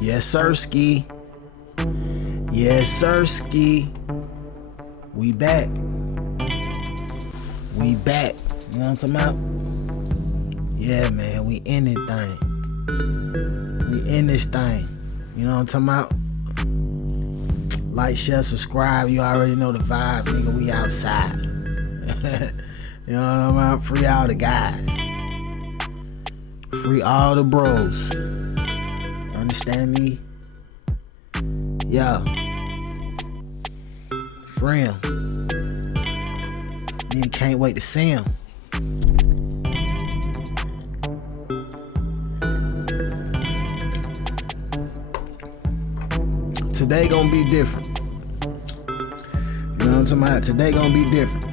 Yes, sir, Ski. Yes, sir, Ski. We back. We back. You know what I'm talking about? Yeah, man, we in this thing. We in this thing. You know what I'm talking about? Like, share, subscribe. You already know the vibe, nigga. We outside. You know what I'm talking about? Free all the guys. Free all the bros. Understand me? Yeah. Free 'em. Nigga can't wait to see 'em. Today gonna be different. You know what I'm talking about? Today gonna be different.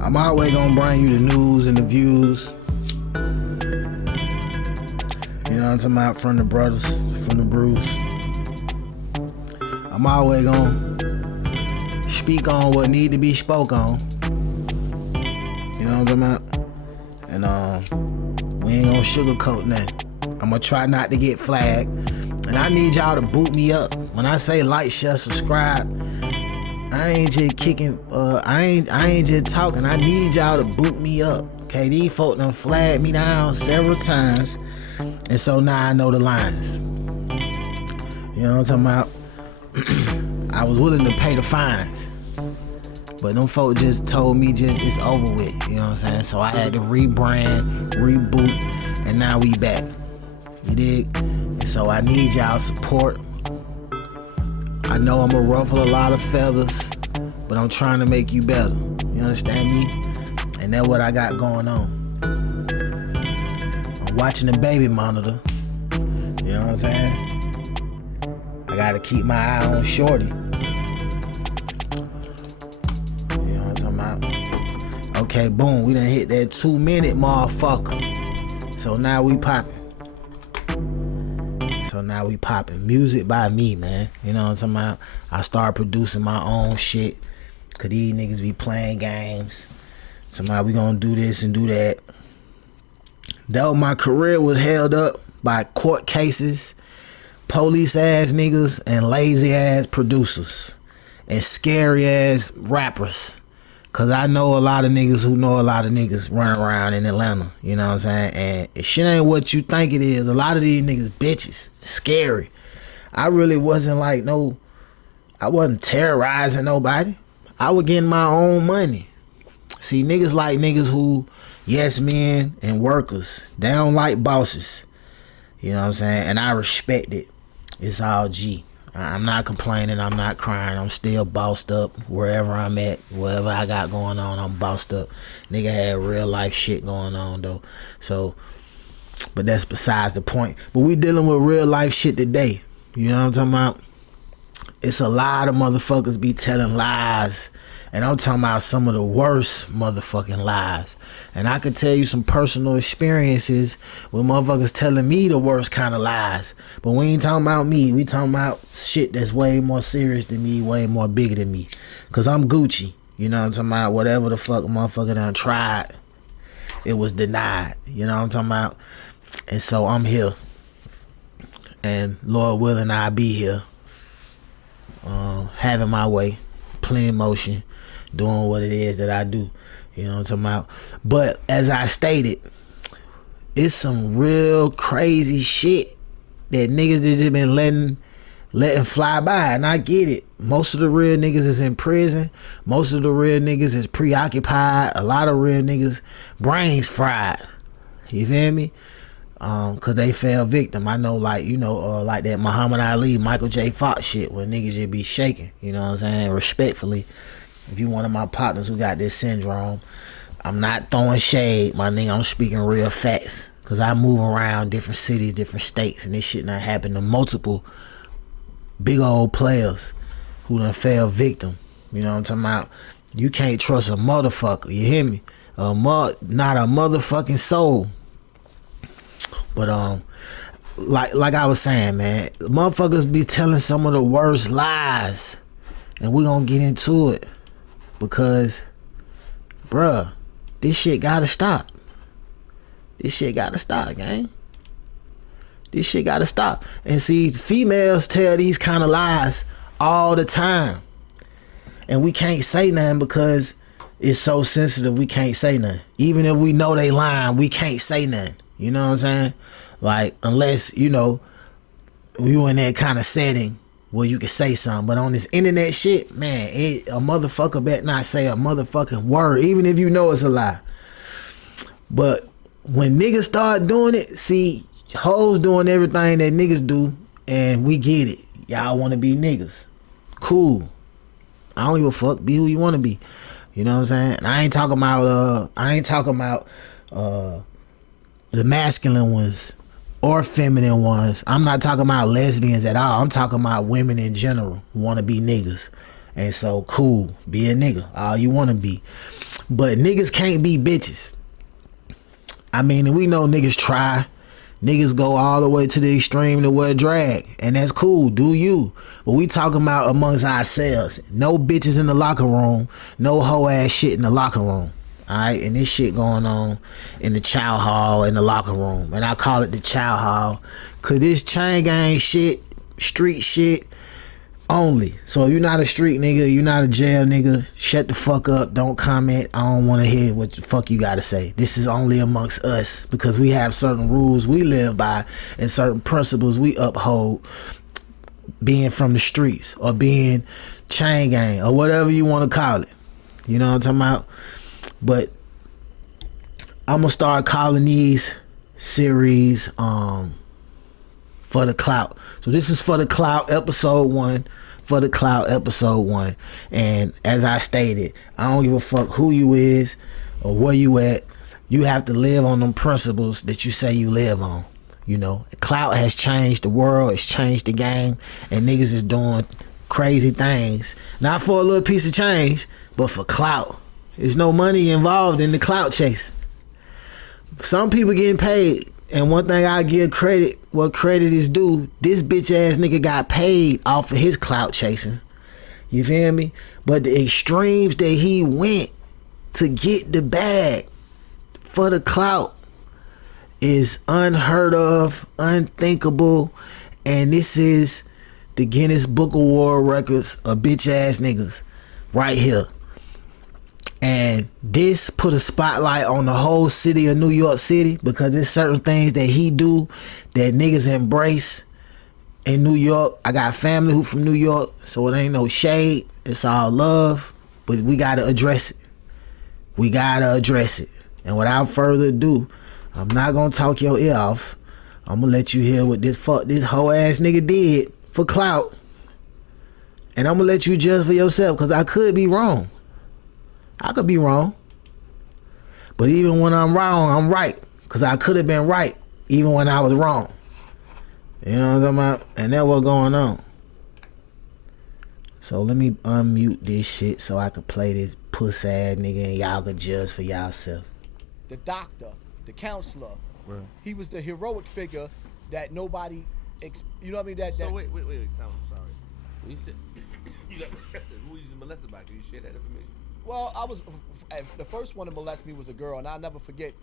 I'm always gonna bring you the news and the views. You know what I'm talking about? From the brothers, from the brews. I'm always gonna speak on what need to be spoke on. You know what I'm talking about? And we ain't gonna sugarcoat nothing. I'm gonna try not to get flagged. And I need y'all to boot me up. When I say like, share, subscribe, I ain't just kicking, I ain't just talking. I need y'all to boot me up. Okay, these folk done flagged me down several times. And so now I know the lines. You know what I'm talking about? I was willing to pay the fines. But them folk just told me it's over with. You know what I'm saying? So I had to rebrand, reboot, and now we back. You dig? And so I need y'all support. I know I'm gonna ruffle a lot of feathers, but I'm trying to make you better. You understand me? And that's what I got going on. I'm watching the baby monitor. You know what I'm saying? I gotta keep my eye on Shorty. You know what I'm talking about? Okay, boom, we done hit that 2-minute motherfucker. So now we popping. So now we popping. Music by me, man. You know what I'm talking about? I start producing my own shit. Cause these niggas be playing games. Somehow we gonna do this and do that. That was my career was held up by court cases, police ass niggas, and lazy ass producers. And scary ass rappers. Cause I know a lot of niggas who know a lot of niggas running around in Atlanta. You know what I'm saying? And if shit ain't what you think it is, a lot of these niggas bitches. Scary. I really wasn't I wasn't terrorizing nobody. I was getting my own money. See, niggas like niggas who yes men and workers. They don't like bosses. You know what I'm saying? And I respect it. It's all G. I'm not complaining, I'm not crying, I'm still bossed up wherever I'm at, whatever I got going on, I'm bossed up. Nigga had real life shit going on though. So, but that's besides the point. But we dealing with real life shit today. You know what I'm talking about? It's a lot of motherfuckers be telling lies. And I'm talking about some of the worst motherfucking lies. And I could tell you some personal experiences with motherfuckers telling me the worst kind of lies. But we ain't talking about me. We talking about shit that's way more serious than me, way more bigger than me. Cause I'm Gucci. You know what I'm talking about? Whatever the fuck a motherfucker done tried, it was denied. You know what I'm talking about? And so I'm here. And Lord willing, I'll be here. Having my way. Plenty of motion. Doing what it is that I do. You know what I'm talking about? But as I stated, it's some real crazy shit that niggas just been letting fly by. And I get it. Most of the real niggas is in prison. Most of the real niggas is preoccupied. A lot of real niggas brains fried. You feel me? Cause they fell victim. I know, like, you know, like that Muhammad Ali, Michael J. Fox shit where niggas just be shaking. You know what I'm saying? Respectfully. If you one of my partners who got this syndrome, I'm not throwing shade, my nigga. I'm speaking real facts. Cause I move around different cities, different states, and this shit not happen to multiple big old players who done fell victim. You know what I'm talking about? You can't trust a motherfucker. You hear me? Not a motherfucking soul. But like I was saying, man, motherfuckers be telling some of the worst lies, and we gonna get into it. Because, bruh, this shit gotta stop. This shit gotta stop, gang. This shit gotta stop. And see, females tell these kind of lies all the time. And we can't say nothing because it's so sensitive, we can't say nothing. Even if we know they lying, we can't say nothing. You know what I'm saying? Like, unless, you know, you in that kind of setting where you can say something. But on this internet shit, man, a motherfucker better not say a motherfucking word, even if you know it's a lie. But when niggas start doing it, see, hoes doing everything that niggas do, and we get it. Y'all want to be niggas. Cool. I don't give a fuck. Be who you want to be. You know what I'm saying? And I ain't talking about the masculine ones or feminine ones. I'm not talking about lesbians at all. I'm talking about women in general who want to be niggas. And so, cool. Be a nigga. All you want to be. But niggas can't be bitches. I mean, we know niggas try. Niggas go all the way to the extreme to wear drag. And that's cool. Do you. But we talking about amongst ourselves. No bitches in the locker room. No hoe ass shit in the locker room. Alright? And this shit going on in the chow hall in the locker room. And I call it the chow hall. Cause this chain gang shit, street shit only. So if you're not a street nigga, you're not a jail nigga, shut the fuck up. Don't comment. I don't want to hear what the fuck you gotta say. This is only amongst us because we have certain rules we live by and certain principles we uphold, being from the streets or being chain gang or whatever you want to call it. You know what I'm talking about? But I'm gonna start calling these series for the clout. So this is for the clout, episode 1. For the clout, episode 1. And as I stated, I don't give a fuck who you is or where you at. You have to live on them principles that you say you live on. You know, clout has changed the world, it's changed the game, and niggas is doing crazy things. Not for a little piece of change, but for clout. There's no money involved in the clout chase. Some people getting paid. And one thing I give credit, what credit is due, this bitch ass nigga got paid off of his clout chasing. You feel me? But the extremes that he went to get the bag for the clout is unheard of, unthinkable, and this is the Guinness Book of World Records of bitch ass niggas right here. And this put a spotlight on the whole city of New York City because there's certain things that he do that niggas embrace in New York. I got family who from New York, so it ain't no shade. It's all love, but we gotta address it. We gotta address it. And without further ado, I'm not gonna talk your ear off. I'm gonna let you hear what this whole ass nigga did for clout. And I'm gonna let you judge for yourself because I could be wrong. I could be wrong. But even when I'm wrong, I'm right. Because I could have been right even when I was wrong. You know what I'm talking about? And that's what's going on. So let me unmute this shit so I could play this puss ass nigga and y'all could judge for y'allself. The doctor, the counselor, right. He was the heroic figure that nobody, you know what I mean? So wait, Tom, I'm sorry. When you said you got molested, who was you molested by? Can you share that information? Well, the first one to molest me was a girl, and I'll never forget.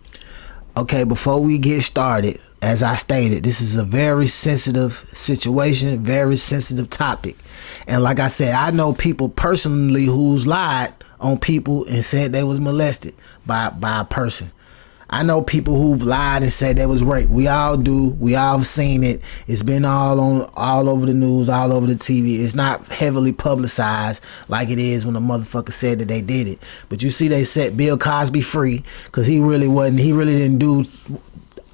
Okay, before we get started, as I stated, this is a very sensitive situation, very sensitive topic. And like I said, I know people personally who's lied on people and said they was molested by a person. I know people who've lied and said they was raped. We all do. We all have seen it. It's been all over the news, all over the TV. It's not heavily publicized like it is when a motherfucker said that they did it. But you see, they set Bill Cosby free because he really didn't do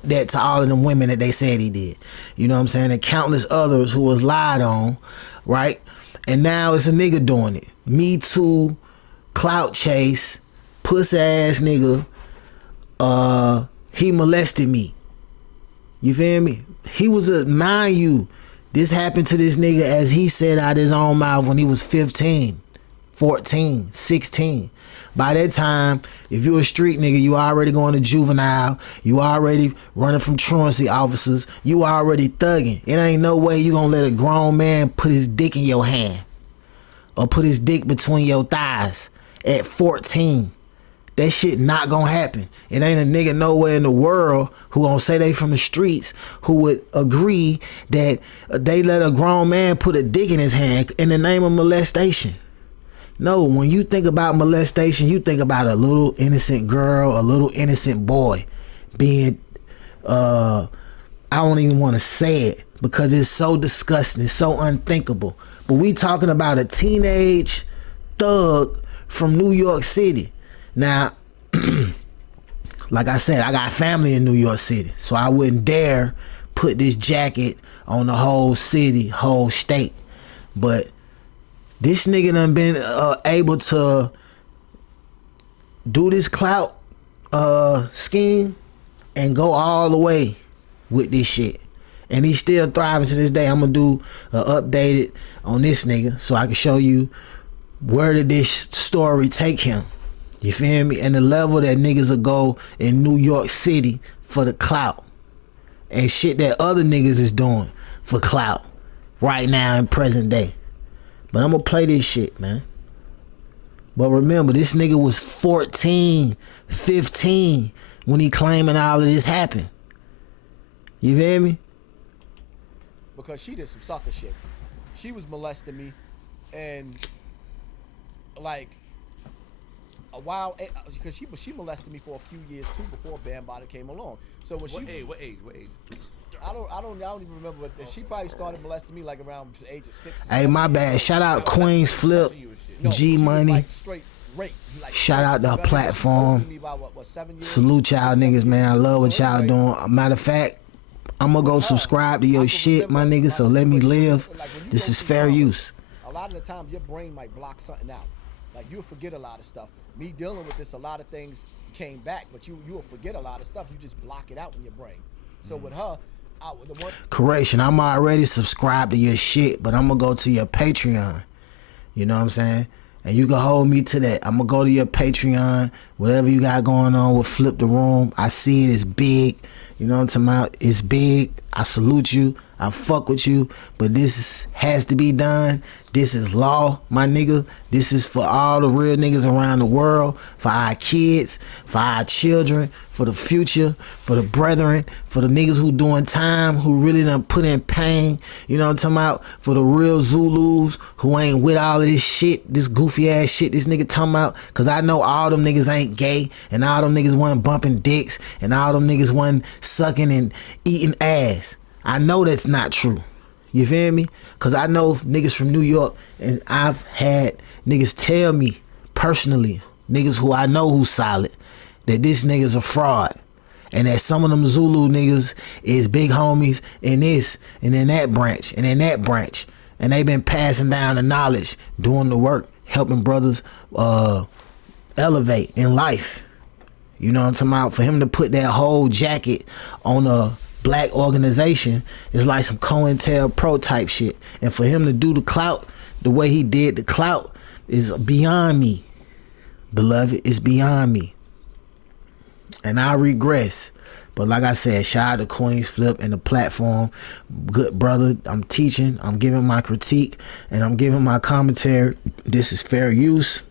that to all of them women that they said he did. You know what I'm saying? And countless others who was lied on, right? And now it's a nigga doing it. Me Too, clout chase, puss ass nigga. He molested me. You feel me? He was mind you, this happened to this nigga as he said out his own mouth when he was 15, 14, 16. By that time, if you a street nigga, you already going to juvenile, you already running from truancy officers, you already thugging. It ain't no way you gonna let a grown man put his dick in your hand or put his dick between your thighs at 14. That shit not gonna happen. It ain't a nigga nowhere in the world who gonna say they from the streets who would agree that they let a grown man put a dick in his hand in the name of molestation. No, when you think about molestation, you think about a little innocent girl, a little innocent boy being, I don't even want to say it because it's so disgusting, it's so unthinkable. But we talking about a teenage thug from New York City. Now, like I said, I got family in New York City, so I wouldn't dare put this jacket on the whole city, whole state. But this nigga done been able to do this clout scheme and go all the way with this shit. And he's still thriving to this day. I'm gonna do an updated on this nigga so I can show you where did this story take him. You feel me? And the level that niggas will go in New York City for the clout. And shit that other niggas is doing for clout right now in present day. But I'm gonna play this shit, man. But remember, this nigga was 14, 15 when he claiming all of this happened. You feel me? Because she did some sucker shit. She was molesting me, and like a while, because she molested me for a few years too before Bambaataa came along. So when What age? I don't even remember, but she probably started molesting me like around the age of 6. Hey, my bad. Shout out Queens Flip, G Money. Like straight rape. Like shout out the platform. What, 7 years? Salute y'all niggas, man. I love what y'all doing. Matter of fact, I'm gonna go subscribe to your shit, my nigga, so let me live. This is fair use. A lot of the time, your brain might block something out. Like, you'll forget a lot of stuff. Me dealing with this, a lot of things came back, but you'll forget a lot of stuff. You just block it out in your brain. So with her, correction, I'm already subscribed to your shit, but I'm gonna go to your Patreon. You know what I'm saying? And you can hold me to that. I'm gonna go to your Patreon. Whatever you got going on with Flip the Room, I see it. It's big. You know what I'm talking about? It's big. I salute you. I fuck with you. But this has to be done. This is law, my nigga. This is for all the real niggas around the world, for our kids, for our children, for the future, for the brethren, for the niggas who doing time, who really done put in pain. You know what I'm talking about? For the real Zulus who ain't with all of this shit, this goofy ass shit this nigga talking about. Cause I know all them niggas ain't gay, and all them niggas wasn't bumping dicks, and all them niggas wasn't sucking and eating ass. I know that's not true. You feel me? Cause I know niggas from New York, and I've had niggas tell me personally, niggas who I know who's solid, that this nigga's a fraud. And that some of them Zulu niggas is big homies in this and in that branch and in that branch. And they been passing down the knowledge, doing the work, helping brothers elevate in life. You know what I'm talking about? For him to put that whole jacket on a black organization is like some COINTELPRO type shit. And for him to do the clout the way he did the clout is beyond me, beloved. It's beyond me. And I regress. But like I said, shout out to Queens Flip and the platform. Good brother. I'm teaching. I'm giving my critique. And I'm giving my commentary. This is fair use.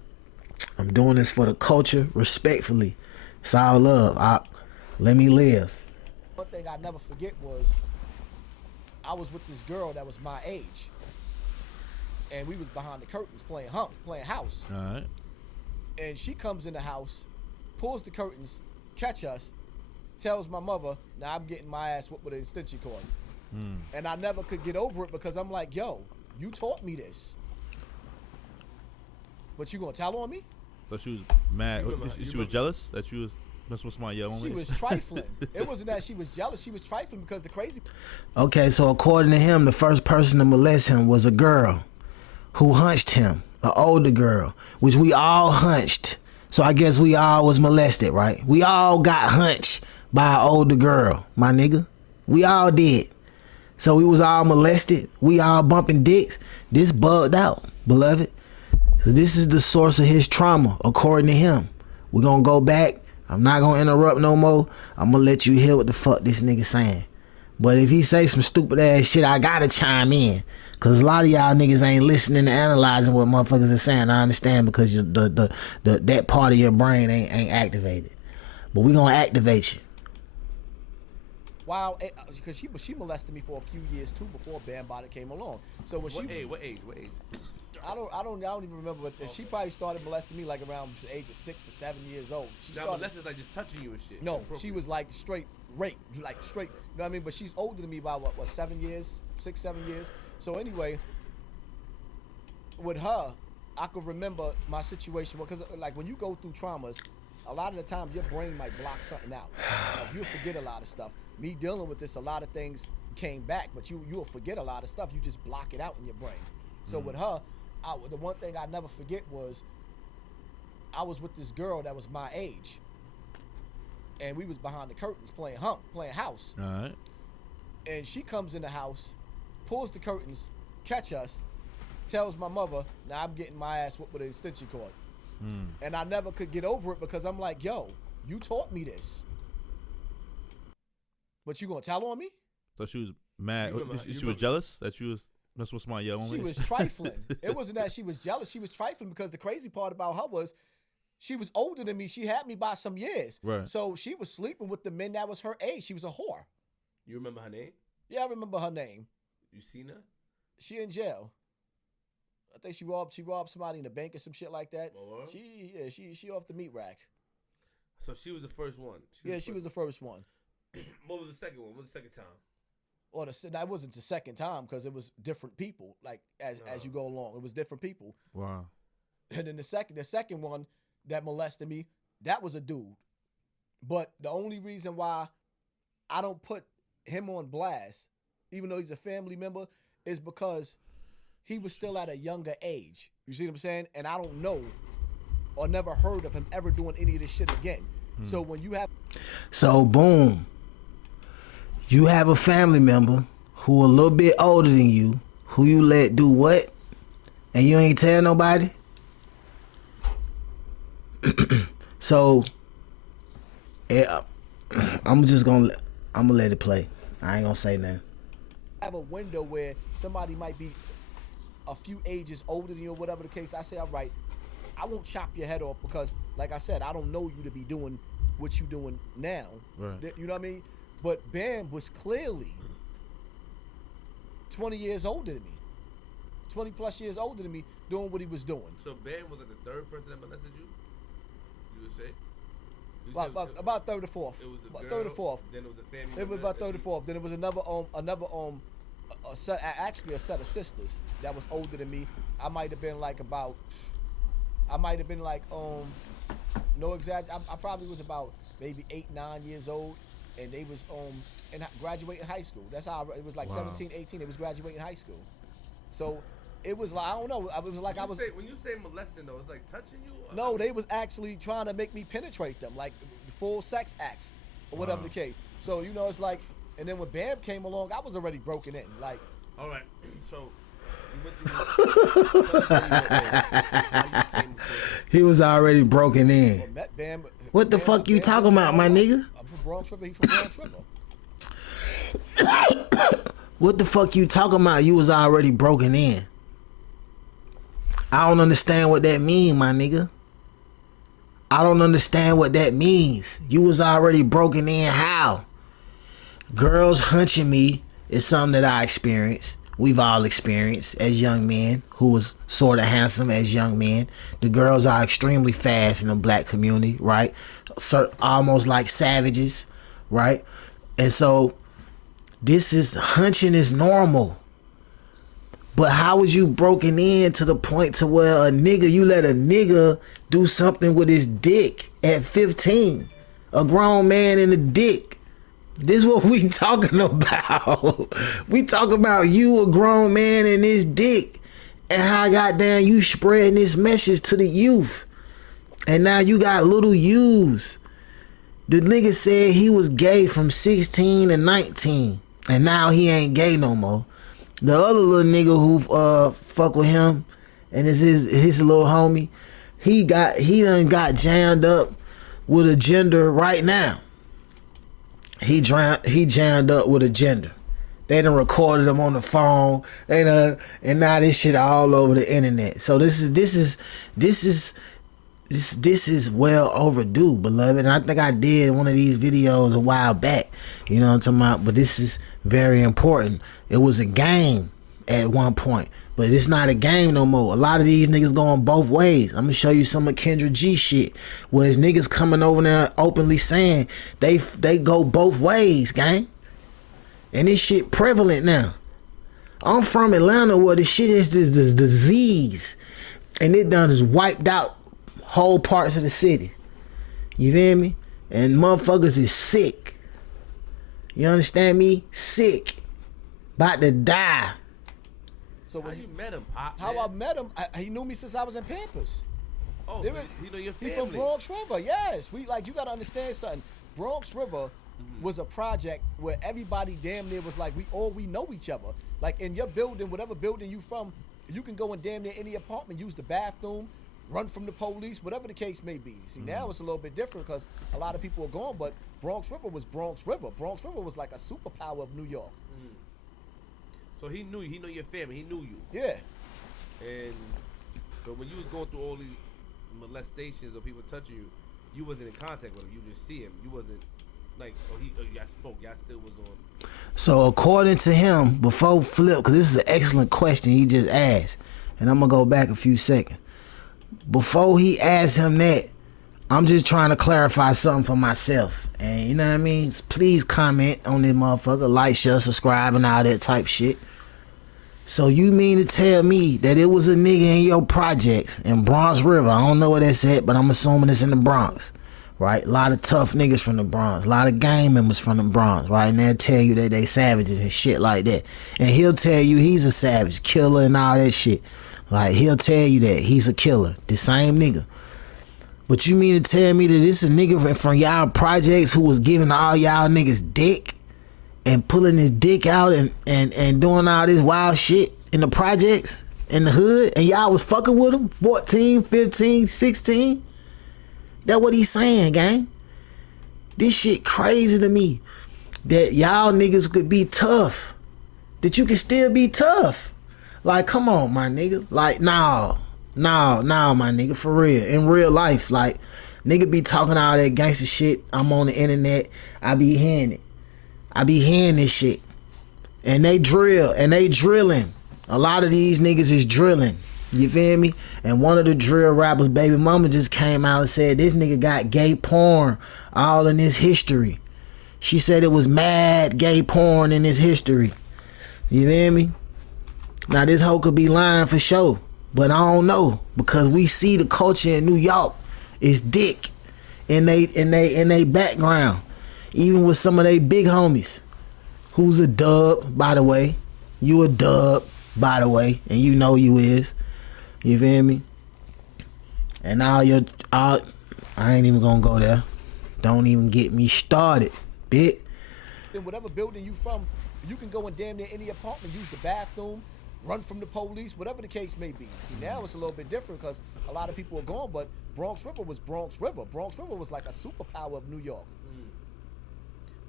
I'm doing this for the culture, respectfully. It's all love. Let me live. One thing I never forget was I was with this girl that was my age, and we was behind the curtains playing house. All right. And she comes in the house, pulls the curtains, catch us, tells my mother, "Now I'm getting my ass whooped with an extension cord." And I never could get over it because I'm like, "Yo, you taught me this, but you gonna tell on me?" But she was mad. She was jealous that you was messing with my young She was trifling. It wasn't that she was jealous. She was trifling because the crazy. Okay, so according to him, the first person to molest him was a girl who hunched him, an older girl, which we all hunched. So I guess we all was molested, right? We all got hunched by an older girl, my nigga. We all did. So we was all molested. We all bumping dicks. This bugged out, beloved. So this is the source of his trauma, according to him. We're gonna go back. I'm not gonna interrupt no more. I'm gonna let you hear what the fuck this nigga saying. But if he say some stupid ass shit, I gotta chime in. Cause a lot of y'all niggas ain't listening and analyzing what motherfuckers are saying. I understand because that part of your brain ain't activated. But we gonna activate you. Wow, because she molested me for a few years too before Bam Bada came along. So when What age? I don't even remember, but she probably started molesting me like around the age of 6 or 7 years old. She Now started, molested like just touching you and shit. no, she was like straight rape, like straight. You know what I mean? But she's older than me by what 7 years, 6, 7 years. So anyway, with her, I could remember my situation because like when you go through traumas, a lot of the time your brain might block something out. Like, you'll forget a lot of stuff. Me dealing with this, a lot of things came back, but you'll forget a lot of stuff. You just block it out in your brain. So with her, the one thing I never forget was I was with this girl that was my age, and we was behind the curtains playing house. All right. And she comes in the house, pulls the curtains, catch us, tells my mother, now I'm getting my ass whooped with an extension cord. And I never could get over it because I'm like, yo, you taught me this. But you gonna tell on me? So she was mad. You remember- She you was remember- jealous that you was messing with somebody young. She was trifling. It wasn't that she was jealous. She was trifling because the crazy part about her was she was older than me. She had me by some years. Right. So she was sleeping with the men that was her age. She was a whore. You remember her name? Yeah, I remember her name. You seen her? She in jail. I think she robbed somebody in the bank or some shit like that. Oh, word? She off the meat rack. So she was the first one. She was the first one. What was the second one? What was the second time? Or that wasn't the second time because it was different people. Like as you go along, it was different people. Wow. And then the second one that molested me, that was a dude. But the only reason why I don't put him on blast, even though he's a family member, is because he was still at a younger age. You see what I'm saying? And I don't know or never heard of him ever doing any of this shit again. So when you have... So boom. You have a family member who a little bit older than you, who you let do what? And you ain't tell nobody? So I'm gonna let it play. I ain't gonna say nothing. have a window where somebody might be a few ages older than you or whatever the case, I say, all right, I won't chop your head off because, like I said, I don't know you to be doing what you doing now. Right. You know what I mean? But Bam was clearly 20 years older than me. 20 plus years older than me doing what he was doing. So Bam was like the third person that molested you? You would say? About third or fourth. It was the about girl, third or fourth. Then it was a family It was member about that third or you- fourth. Then it was a set, actually a set of sisters that was older than me. I might have been like no exaggeration. I probably was about maybe 8, 9 years old, and they was graduating high school. That's how it was like Wow. 17, 18. They was graduating high school. So it was like, I don't know. It was like When you say molesting though, it's like touching you? Or No, they was actually trying to make me penetrate them, like full sex acts or whatever the case. So it's like, and then when Bam came along, I was already broken in. Like, all right, so you went through. He was already broken in. I met Bam. What the fuck you talking about, my nigga? I'm from Brown Tripper. He from Brown Tripper. What the fuck you talking about? You was already broken in. I don't understand what that mean, my nigga. I don't understand what that means. You was already broken in. How? Girls hunching me is something that I experienced. We've all experienced as young men who was sort of handsome as young men. The girls are extremely fast in the black community, right? Almost like savages, right? And so hunching is normal. But how was you broken in to the point to where you let a nigga do something with his dick at 15? A grown man in a dick. This is what we talking about. We talk about you, a grown man, and this dick. And how goddamn you spreading this message to the youth. And now you got little yous. The nigga said he was gay from 16 to 19. And now he ain't gay no more. The other little nigga who fuck with him and is his little homie, he done got jammed up with a gender right now. He jammed up with a gender. They done recorded them on the phone. They done, and now this shit all over the internet. So this is well overdue, beloved. And I think I did one of these videos a while back. You know what I'm talking about? But this is very important. It was a game at one point, but it's not a game no more. A lot of these niggas going both ways. I'm gonna show you some of Kendra G shit, where his niggas coming over there openly saying they go both ways, gang. And this shit prevalent now. I'm from Atlanta, where the shit is this disease, and it done is wiped out whole parts of the city. You feel me? And motherfuckers is sick. You understand me? Sick. About to die. So when you met him, Pop? How man? I met him, he knew me since I was in Pampers. Oh, He you know your He family. from Bronx River, yes. We you gotta understand something. Bronx River was a project where everybody damn near was like we know each other. Like in your building, whatever building you from, you can go in damn near any apartment, use the bathroom, run from the police, whatever the case may be. See, now it's a little bit different because a lot of people are gone, but Bronx River was Bronx River. Bronx River was like a superpower of New York. So he knew you. He knew your family. He knew you. Yeah. But when you was going through all these molestations or people touching you, you wasn't in contact with him. You just see him. You wasn't like, y'all spoke. Y'all still was on. So according to him, before Flip, because this is an excellent question he just asked, and I'm gonna go back a few seconds. Before he asked him that, I'm just trying to clarify something for myself. And you know what I mean? Please comment on this motherfucker, like, share, subscribe, and all that type shit. So you mean to tell me that it was a nigga in your projects in Bronx River? I don't know where that's at, but I'm assuming it's in the Bronx, right? A lot of tough niggas from the Bronx, a lot of gang members from the Bronx, right? And they'll tell you that they savages and shit like that. And he'll tell you he's a savage, killer and all that shit. Like, he'll tell you that he's a killer, the same nigga. But you mean to tell me that this is a nigga from y'all projects who was giving all y'all niggas dick and pulling his dick out and doing all this wild shit in the projects, in the hood, and y'all was fucking with him 14, 15, 16? That what he's saying, gang. This shit crazy to me. That y'all niggas could be tough. That you can still be tough. Like, come on, my nigga. Like, nah, my nigga, for real. In real life, like, nigga be talking all that gangster shit. I'm on the internet. I be hearing it. I be hearing this shit. And they drill, and they drilling. A lot of these niggas is drilling. You feel me? And one of the drill rappers, Baby Mama, just came out and said this nigga got gay porn all in his history. She said it was mad gay porn in his history. You feel me? Now this hoe could be lying for sure, but I don't know, because we see the culture in New York is dick in they background, even with some of they big homies. Who's a dub, by the way? You a dub, by the way, and you know you is. You feel me? And I ain't even gonna go there. Don't even get me started, bitch. In whatever building you from, you can go in damn near any apartment, use the bathroom, run from the police, whatever the case may be. See, now it's a little bit different because a lot of people are gone, but Bronx River was Bronx River. Bronx River was like a superpower of New York.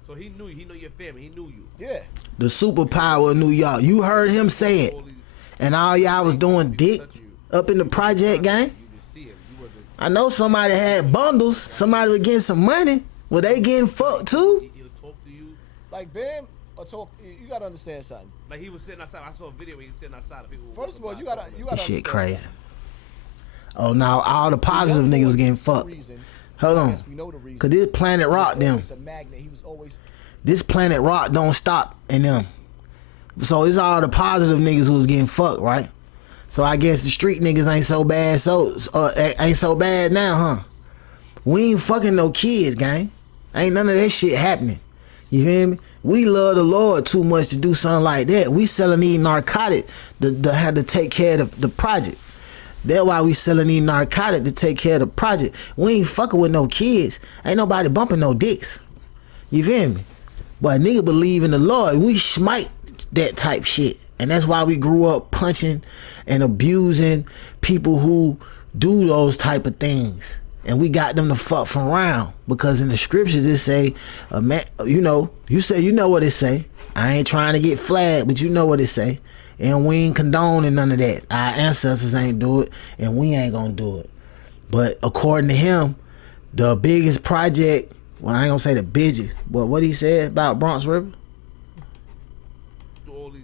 So he knew you. He knew your family. He knew you. Yeah. The superpower of New York. You heard him say it. And all y'all was doing dick up in the project gang. You just see him. You wasn't. I know somebody had bundles. Somebody was getting some money. Were they getting fucked too? He'll talk to you. Like Bam, or talk. You gotta understand something. Like he was sitting outside. I saw a video where he was sitting outside. Of people. First of all, you gotta This shit understand crazy. something. Oh, now all the positive Young niggas boy, was getting for some fucked. reason, Hold I on. guess we know the reason. Cause this Planet Rock He was them. always a magnet. He was always. This Planet Rock don't stop in them. So it's all the positive niggas who was getting fucked, right? So I guess the street niggas ain't so bad. Ain't so bad now, huh? We ain't fucking no kids, gang. Ain't none of that shit happening. You feel me? We love the Lord too much to do something like that. We selling these narcotics to have to take care of the project. That's why we selling these narcotics to take care of the project. We ain't fucking with no kids. Ain't nobody bumping no dicks. You feel me? But nigga believe in the Lord. We smite that type shit. And that's why we grew up punching and abusing people who do those type of things. And we got them to fuck from around because in the scriptures it say, man, you know what it say. I ain't trying to get flagged, but you know what it say. And we ain't condoning none of that. Our ancestors ain't do it, and we ain't gonna do it. But according to him, the biggest project, well, I ain't gonna say the biggest, but what he said about Bronx River? All these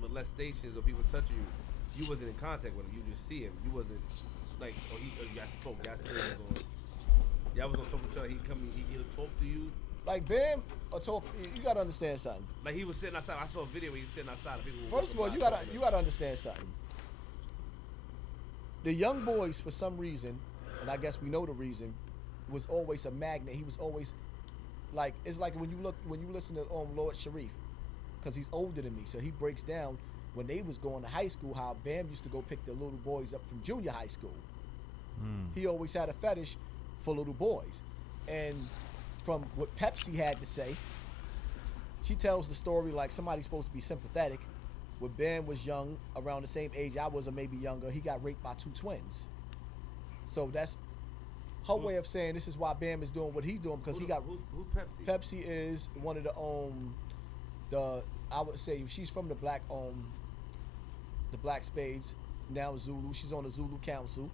molestations or people touching you, you wasn't in contact with him. You just see him. You wasn't like, y'all spoke. Y'all still was on. Y'all was on top of each other. He come, he'll talk to you. Like Bam, or talk. You gotta understand something. Like he was sitting outside. I saw a video where he was sitting outside. And people First of all, you gotta understand something. The young boys, for some reason, and I guess we know the reason, was always a magnet. He was always like, it's like when you listen to Lord Sharif, because he's older than me, so he breaks down when they was going to high school how Bam used to go pick the little boys up from junior high school. He always had a fetish for little boys, and from what Pepsi had to say, she tells the story like somebody's supposed to be sympathetic. When Bam was young, around the same age I was or maybe younger, he got raped by 2 twins. So that's her way of saying this is why Bam is doing what he's doing, because he got... Who's Pepsi? Pepsi is one of the I would say she's from the black spades, now Zulu. She's on the Zulu Council.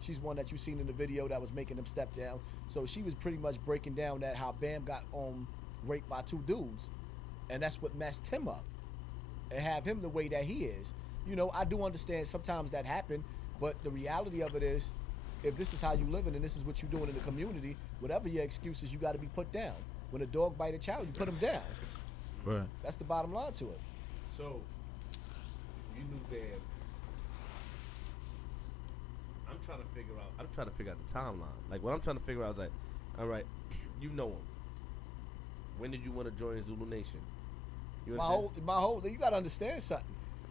She's one that you seen in the video that was making them step down. So she was pretty much breaking down that how Bam got raped by 2 dudes, and that's what messed him up and have him the way that he is. You know, I do understand sometimes that happen, but the reality of it is, if this is how you living and this is what you're doing in the community, whatever your excuses, you got to be put down. When a dog bite a child, you put him down. Right. That's the bottom line to it. So you knew Bam. I'm trying to figure out the timeline. Like what I'm trying to figure out is like, all right, you know him. When did you want to join Zulu Nation? You You gotta understand something.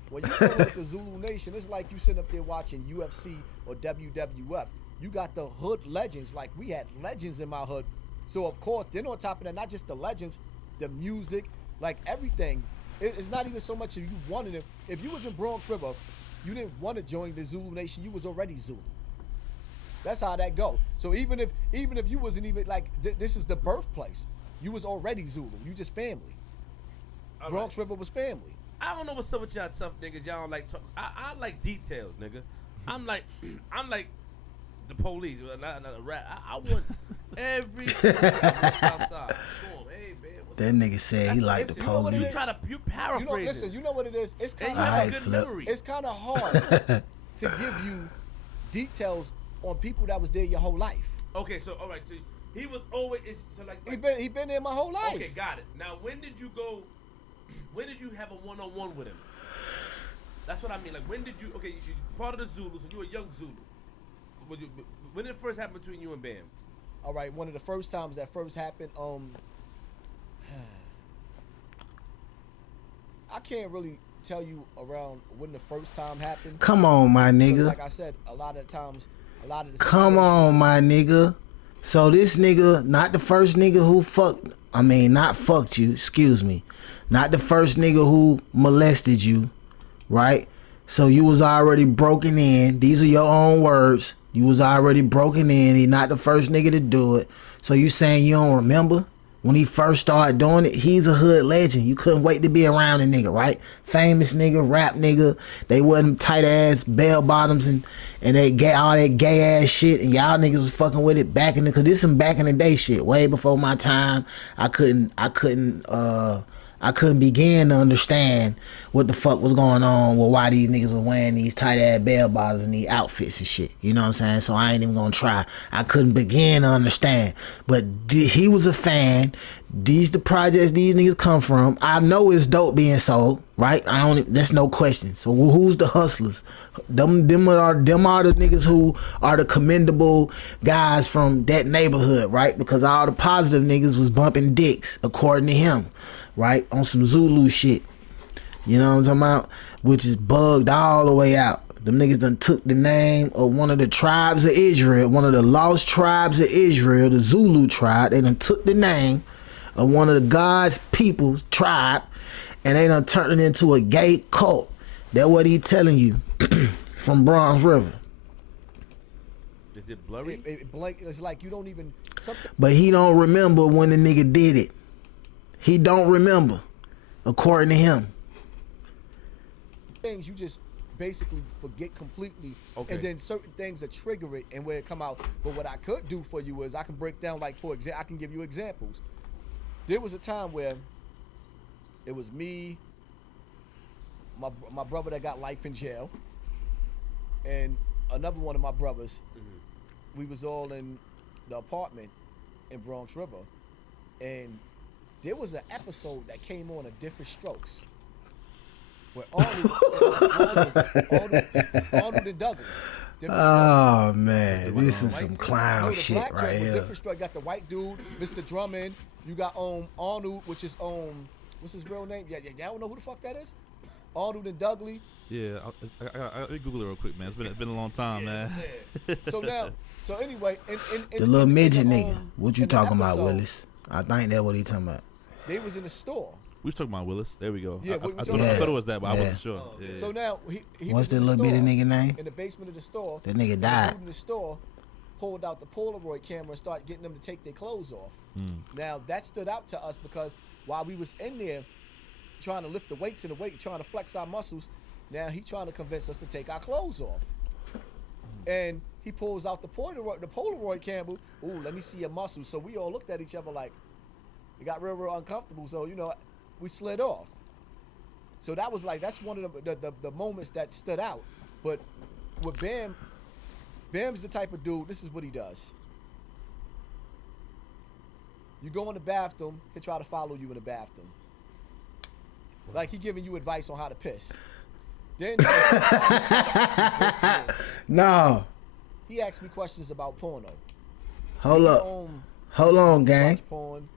When you go with the Zulu Nation, it's like you sitting up there watching UFC or WWF. You got the hood legends. Like we had legends in my hood. So of course, then on top of that, not just the legends, the music, like everything. It's not even so much if you wanted it. If you was in Bronx River, you didn't want to join the Zulu Nation. You was already Zulu. That's how that go. So even if you wasn't even like this is the birthplace, you was already Zulu. You just family. All Bronx right. River was family. I don't know what's up with y'all tough niggas. Y'all don't like talk. I like details, nigga. I'm like the police. Not a rat. I want every outside. Boom. Hey, man. That nigga said he like the You know what it police. is? You paraphrase. Listen, you know what it is? It's And kind you of have a Aight, good Flip. memory. it's kind of hard to give you details on people that was there your whole life. Okay, so all right, so he was always so like He been there my whole life. okay, got it. Now when did you go? When did you have a one-on-one with him? That's what I mean. Like when did you? Okay, you part of the Zulus, and you were a young Zulu. When did it first happen between you and Bam? All right, one of the first times that first happened, I can't really tell you around when the first time happened. Come on, my Because nigga. like I said, a lot of times, the Come on, my nigga. So this nigga, not the first nigga who not fucked you, excuse me. Not the first nigga who molested you, right? So you was already broken in. These are your own words. You was already broken in. He not the first nigga to do it. So you saying you don't remember? When he first started doing it, he's a hood legend. You couldn't wait to be around the nigga, right? Famous nigga, rap nigga. They wasn't tight ass bell bottoms and they all that gay ass shit, and y'all niggas was fucking with it back in the, cause this some back in the day shit, way before my time. I couldn't begin to understand what the fuck was going on with why these niggas were wearing these tight ass bell bottoms and these outfits and shit. You know what I'm saying? So I ain't even gonna try. I couldn't begin to understand. But he was a fan. These the projects these niggas come from. I know it's dope being sold, right? That's no question. So who's the hustlers? Them are the niggas who are the commendable guys from that neighborhood, right? Because all the positive niggas was bumping dicks, according to him, right? On some Zulu shit. You know what I'm talking about? Which is bugged all the way out. Them niggas done took the name of one of the tribes of Israel, one of the lost tribes of Israel, the Zulu tribe. They done took the name of one of the God's people's tribe, and they done turned it into a gay cult. That's what he telling you from Bronx River. Is it blurry? It blank. It's like you don't even. But he don't remember when the nigga did it. He don't remember, according to him. Things you just basically forget completely, Okay. and then certain things that trigger it and where it come out. But what I could do for you is I can break down, like, for example, I can give you examples. There was a time where it was me, my brother that got life in jail, and another one of my brothers. We was all in the apartment in Bronx River, and there was an episode that came on of Different Strokes where Arnold and Douglas. Oh man, this is some No, clown the shit black right joint with here. Different Stroke got the white dude, Mr. Drummond. You got Arnold, which is what's his real name? Yeah, y'all don't know who the fuck that is? Arnold and Dudley. Yeah, I Google it real quick, man. It's been a long time, man. So anyway, The little midget the, nigga. What you in the talking about, episode, Willis? I think that's what he talking about. They was in the store. We was talking about Willis. There we go. Yeah, I we thought talking about- it was that, but I Yeah. wasn't sure. Yeah. So now he What's was the in little store, bitty nigga name? in the basement of the store. That nigga and the died. dude in the store pulled out the Polaroid camera and started getting them to take their clothes off. Now that stood out to us because while we was in there trying to lift the weights and trying to flex our muscles, now he trying to convince us to take our clothes off. And he pulls out the Polaroid camera. Ooh, let me see your muscles. So we all looked at each other like it got real uncomfortable. So we slid off. So that's one of the moments that stood out. But with Bam's the type of dude. This is what he does. You go in the bathroom, he'll try to follow you in the bathroom. Like he giving you advice on how to piss. Then No. he asked me questions about porno. Hold up. Hold on, gang. Watch porn.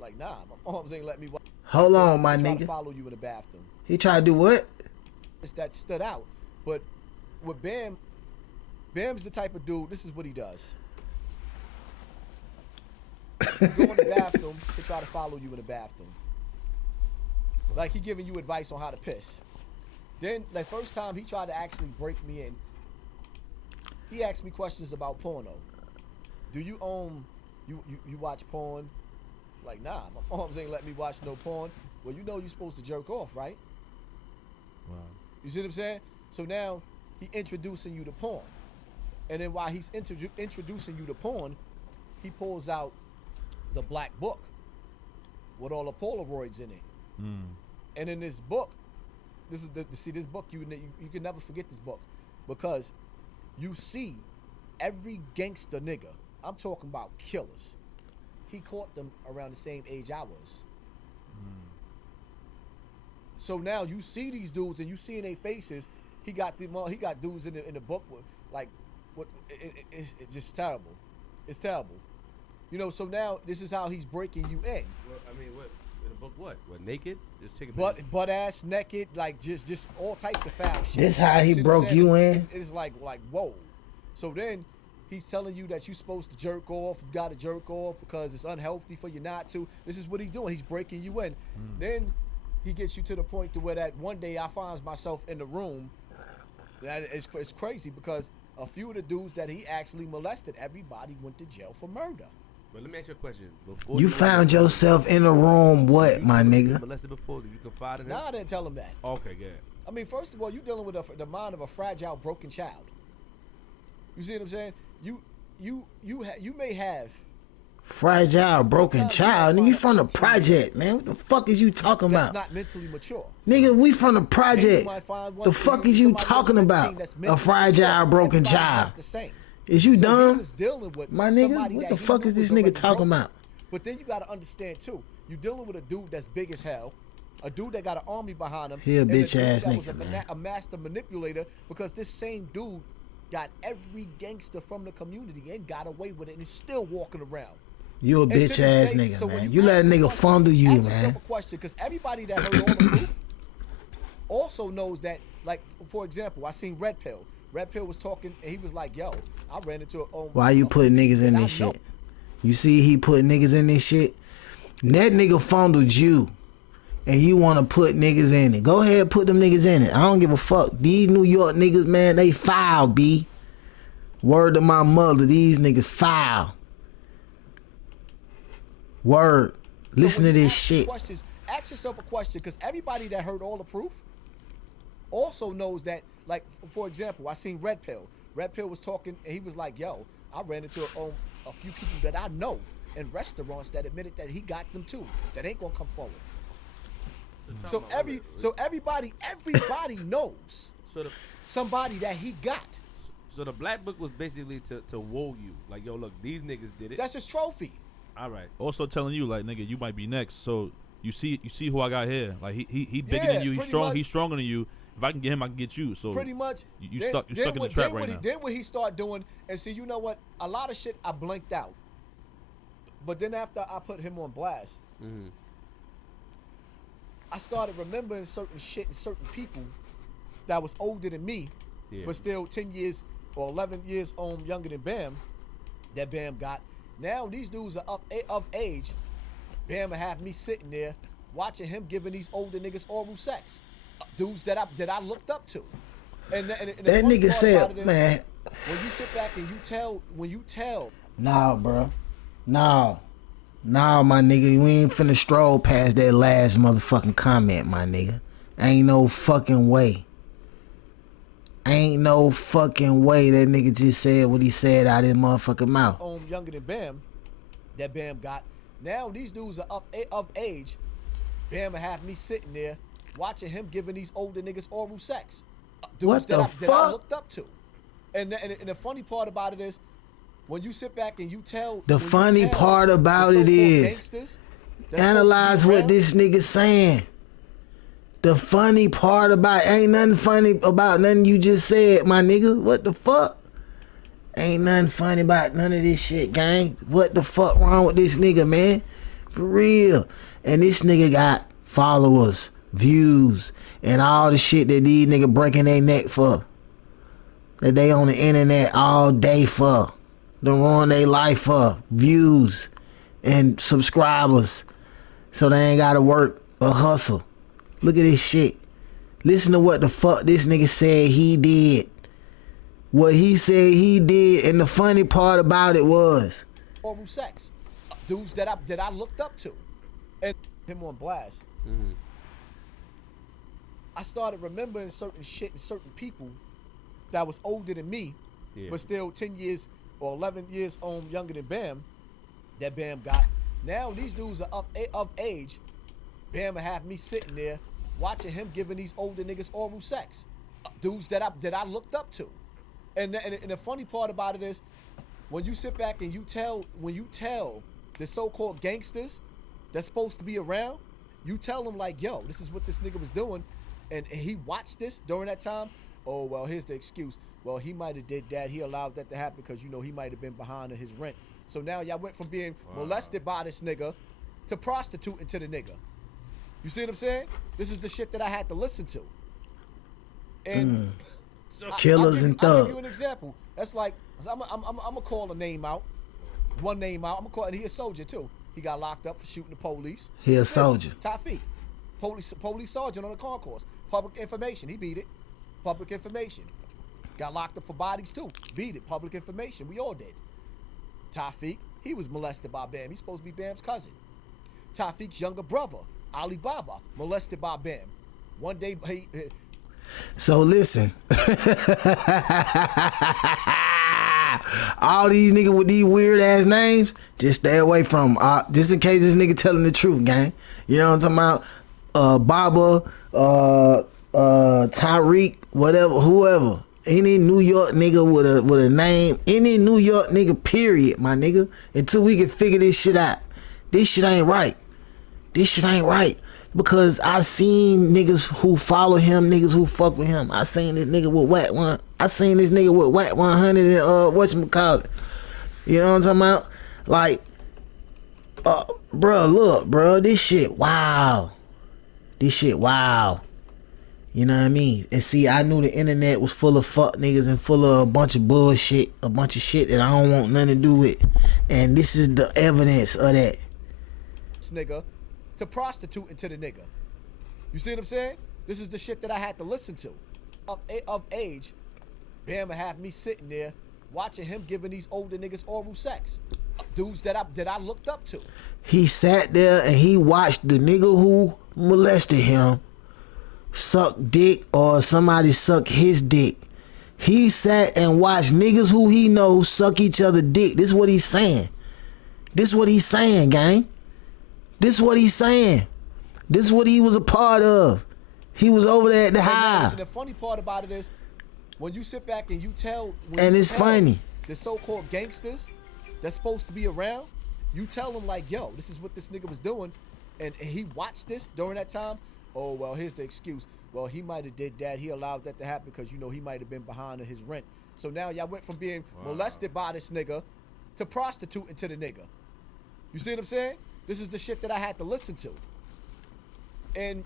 Like, nah, my moms ain't let me watch. Hold on, my He try to nigga. follow you in the bathroom. He tried to do what? That stood out. But with Bam's the type of dude, this is what he does. You go in the bathroom, he'll try to follow you in the bathroom. Like he giving you advice on how to piss. Then, the first time he tried to actually break me in, he asked me questions about porno. Do you you watch porn? Like, nah, my moms ain't let me watch no porn. Well, you're supposed to jerk off, right? Wow. You see what I'm saying? So now he introducing you to porn. And then while he's introducing you to porn, he pulls out the black book with all the Polaroids in it. And in this book, this book, you can never forget this book because you see every gangster nigga, I'm talking about killers, he caught them around the same age I was. So now you see these dudes and you see in their faces, he got dudes in the book with like, it's just terrible. It's terrible. So now this is how he's breaking you in. Well, I mean, what in the book? What naked? Just take a Butt ass naked, like just all types of foul shit. This how he See what I'm broke saying? you in? It's like whoa. So then he's telling you that you're supposed to jerk off. You got to jerk off because it's unhealthy for you not to. This is what he's doing. He's breaking you in. Then he gets you to the point to where that one day I find myself in the room. That it's crazy because a few of the dudes that he actually molested, everybody went to jail for murder. But let me ask you a question. Before You found yourself in a room, what, my nigga? molested before? Did you confide in him? Nah, I didn't tell him that. Okay, good. I mean, first of all, you're dealing with the mind of a fragile, broken child. You see what I'm saying? You may have. Fragile, broken child. Nigga, you from the project, man. What the fuck is you talking That's about? not mentally mature. Nigga, we from the Then you project. might find one The thing fuck with is you somebody talking else about? that's A mentally fragile, mature. broken Everybody's child. not the same. Is you So he dumb? was dealing with My nigga, somebody what that the he fuck knew is this was nigga already talking broken. about? But then you got to understand too, you're dealing with a dude that's big as hell, a dude that got an army behind him. He a and bitch dude ass that was nigga, man. a master manipulator because this same dude got every gangster from the community and got away with it and is still walking around. You a And to bitch this ass day, nigga, so when man. You let a ask nigga question, fondle you, ask yourself man. a question, because everybody that heard all the proof also knows that, like, for example, I seen Red Pill. Red Pill was talking, and he was like, yo, I ran into a... Why you putting niggas in I this know. shit? You see he put niggas in this shit? That nigga fondled you. And you want to put niggas in it. Go ahead, put them niggas in it. I don't give a fuck. These New York niggas, man, they foul, B. Word to my mother, these niggas foul. Word. Listen to this shit. Ask yourself a question, because everybody that heard all the proof also knows that, like, for example, I seen Red Pill. Red Pill was talking, and he was like, yo, I ran into a few people that I know in restaurants that admitted that he got them too, that ain't gonna come forward. So everybody knows somebody that he got. So the black book was basically to woo you, like, yo, look, these niggas did it. That's his trophy. All right. Also telling you, like, nigga, you might be next. So you see who I got here. Like he bigger than you. He's strong. He's stronger than you. If I can get him, I can get you. So pretty much, you stuck in the trap right now. Then what he started doing, and see, you know what? A lot of shit I blanked out. But then after I put him on blast, I started remembering certain shit and certain people that was older than me, but still 10 years or 11 years younger than Bam, that Bam got. Now these dudes are of age. Bam would have me sitting there watching him giving these older niggas oral sex. Dudes that I looked up to. And that nigga said, man. When you sit back and you tell. Nah, bro. Nah, my nigga. You ain't finna stroll past that last motherfucking comment, my nigga. Ain't no fucking way. Ain't no fucking way that nigga just said what he said out his motherfucking mouth. Younger than Bam, that Bam got. Now these dudes are of age. Bam would have me sitting there watching him giving these older niggas oral sex. Dudes that I looked up to. And the funny part about it is, when you sit back and you tell. The funny part about it is, analyze what this nigga saying. The funny part about ain't nothing funny about nothing you just said, my nigga. What the fuck? Ain't nothing funny about none of this shit, gang. What the fuck wrong with this nigga, man? For real. And this nigga got followers, views, and all the shit that these niggas breaking their neck for. That they on the internet all day for. They ruin their life for. Views and subscribers. So they ain't gotta work or hustle. Look at this shit. Listen to what the fuck this nigga said he did. What he said he did, and the funny part about it was oral sex. Dudes that I looked up to. And him on blast. I started remembering certain shit and certain people that was older than me, but still 10 years or 11 years younger than Bam, that Bam got. Now these dudes are of age. Bam would have me sitting there watching him giving these older niggas oral sex. Dudes that I looked up to. And the funny part about it is, when you sit back and you tell the so-called gangsters that's supposed to be around, you tell them like, yo, this is what this nigga was doing, and he watched this during that time. Oh, well, here's the excuse. Well, he might have did that. He allowed that to happen because, you know, he might have been behind on his rent. So now y'all went from being molested by this nigga to prostituting to the nigga. You see what I'm saying? This is the shit that I had to listen to. And killers and thugs. I'll give you an example. That's like, I'm gonna call a name out. One name out. I'm gonna call it. He a soldier too. He got locked up for shooting the police. He a soldier. Tafiq. Police sergeant on the concourse. Public information. He beat it. Public information. Got locked up for bodies too. Beat it. Public information. We all did. Tafiq, he was molested by Bam. He's supposed to be Bam's cousin. Tafiq's younger brother, Ali Baba, molested by Bam. One day he So listen. All these niggas with these weird ass names, just stay away from them. Just in case this nigga telling the truth, gang. You know what I'm talking about? Baba, Tyreek, whatever, whoever. Any New York nigga with a name, any New York nigga, period, my nigga. Until we can figure this shit out. This shit ain't right. This shit ain't right. Because I seen niggas who follow him, niggas who fuck with him. I seen this nigga with Whack 100. I seen this nigga with Whack 100 and whatchamacallit. You know what I'm talking about? Like, bruh, look, bruh, this shit, wow. This shit, wow. You know what I mean? And see, I knew the internet was full of fuck niggas and full of a bunch of bullshit, a bunch of shit that I don't want nothing to do with. And this is the evidence of that. This nigga to prostituting to the nigga. You see what I'm saying? This is the shit that I had to listen to. Of age, Bam would have me sitting there watching him giving these older niggas oral sex, dudes that I looked up to. He sat there and he watched the nigga who molested him suck dick or somebody suck his dick. He sat and watched niggas who he knows suck each other dick. This is what he's saying. This is what he's saying, gang. This is what he's saying. This is what he was a part of. He was over there at the Hive. And the funny part about it is, when you sit back and you tell, and it's funny, the so-called gangsters that's supposed to be around, you tell them like, yo, this is what this nigga was doing, and he watched this during that time. Oh, well, here's the excuse. Well, he might have did that. He allowed that to happen because, you know, he might have been behind on his rent. So now y'all went from being molested by this nigga to prostituting to the nigga. You see what I'm saying? This is the shit that I had to listen to. And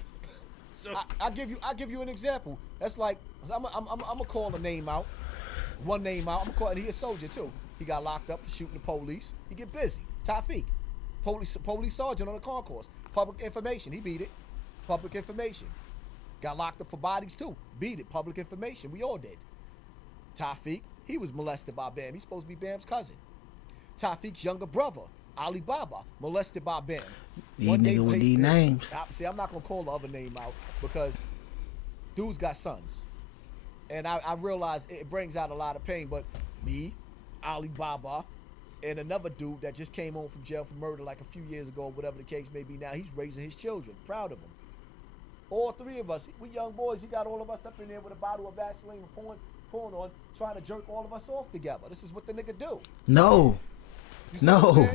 so I give you an example. That's like, I'm gonna call a name out. One name out. I'm gonna call, and he a soldier too. He got locked up for shooting the police. He get busy. Tafik, police sergeant on the concourse. Public information. He beat it. Public information. Got locked up for bodies too. Beat it. Public information. We all did. Tafik, he was molested by Bam. He's supposed to be Bam's cousin. Tafik's younger brother, Ali Baba, molested by Bam. These niggas with these names. See, I'm not gonna call the other name out because dude's got sons. And I realize it brings out a lot of pain, but me, Ali Baba, and another dude that just came home from jail for murder like a few years ago, whatever the case may be now, he's raising his children, proud of him. All three of us, we young boys, he got all of us up in there with a bottle of Vaseline with porn on, trying to jerk all of us off together. This is what the nigga do. No. No.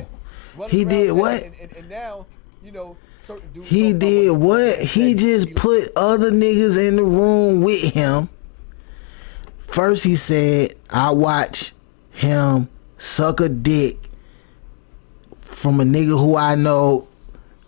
He did what? And now, you know, certain dudes. He did what? He just put other niggas in the room with him. First he said, I watch him suck a dick from a nigga who I know,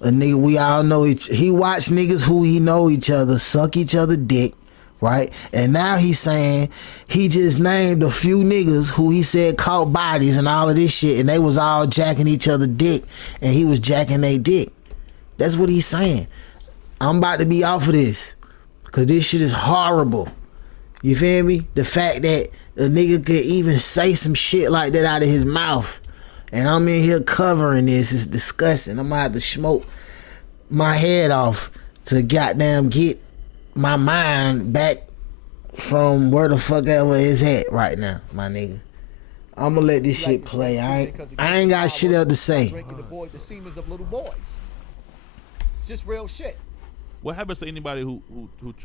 a nigga we all know he watched niggas who he know each other suck each other dick, right? And now he's saying he just named a few niggas who he said caught bodies and all of this shit, and they was all jacking each other dick, and he was jacking their dick. That's what he's saying. I'm about to be off of this because this shit is horrible. You feel me? The fact that a nigga could even say some shit like that out of his mouth, and I'm in here covering this, is disgusting. I'm gonna have to smoke my head off to goddamn get my mind back from where the fuck ever it's at right now, my nigga. I'm gonna let this shit play. I ain't got shit else to say. Drinking the semen of little boys. It's just real shit. What happens to anybody who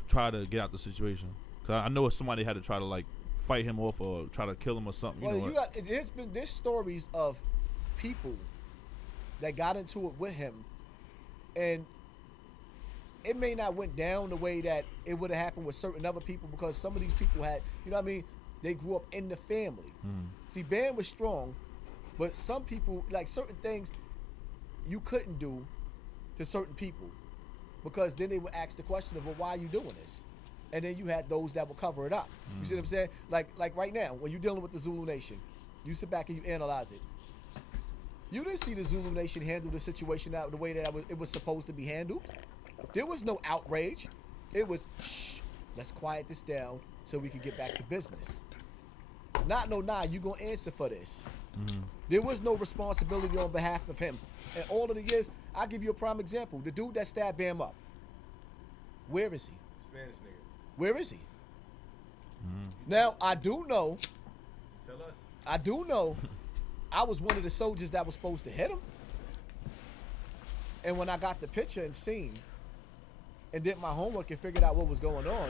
try to get out the situation? Cause I know if somebody had to try to like fight him off or try to kill him or something. Well, there's stories of people that got into it with him, and it may not went down the way that it would have happened with certain other people because some of these people had, you know what I mean, they grew up in the family. See, Bam was strong, but some people, like certain things you couldn't do to certain people because then they would ask the question of, well, why are you doing this? And then you had those that would cover it up. You see what I'm saying? Like right now, when you're dealing with the Zulu Nation, you sit back and you analyze it. You didn't see the Zulu Nation handle the situation out the way that it was supposed to be handled. There was no outrage. It was, shh, let's quiet this down so we can get back to business. You gonna answer for this. There was no responsibility on behalf of him. And all of the years, I'll give you a prime example. The dude that stabbed Bam up, where is he? Spanish nigga. Where is he? Now, I do know. Tell us. I do know. I was one of the soldiers that was supposed to hit him. And when I got the picture and seen and did my homework and figured out what was going on.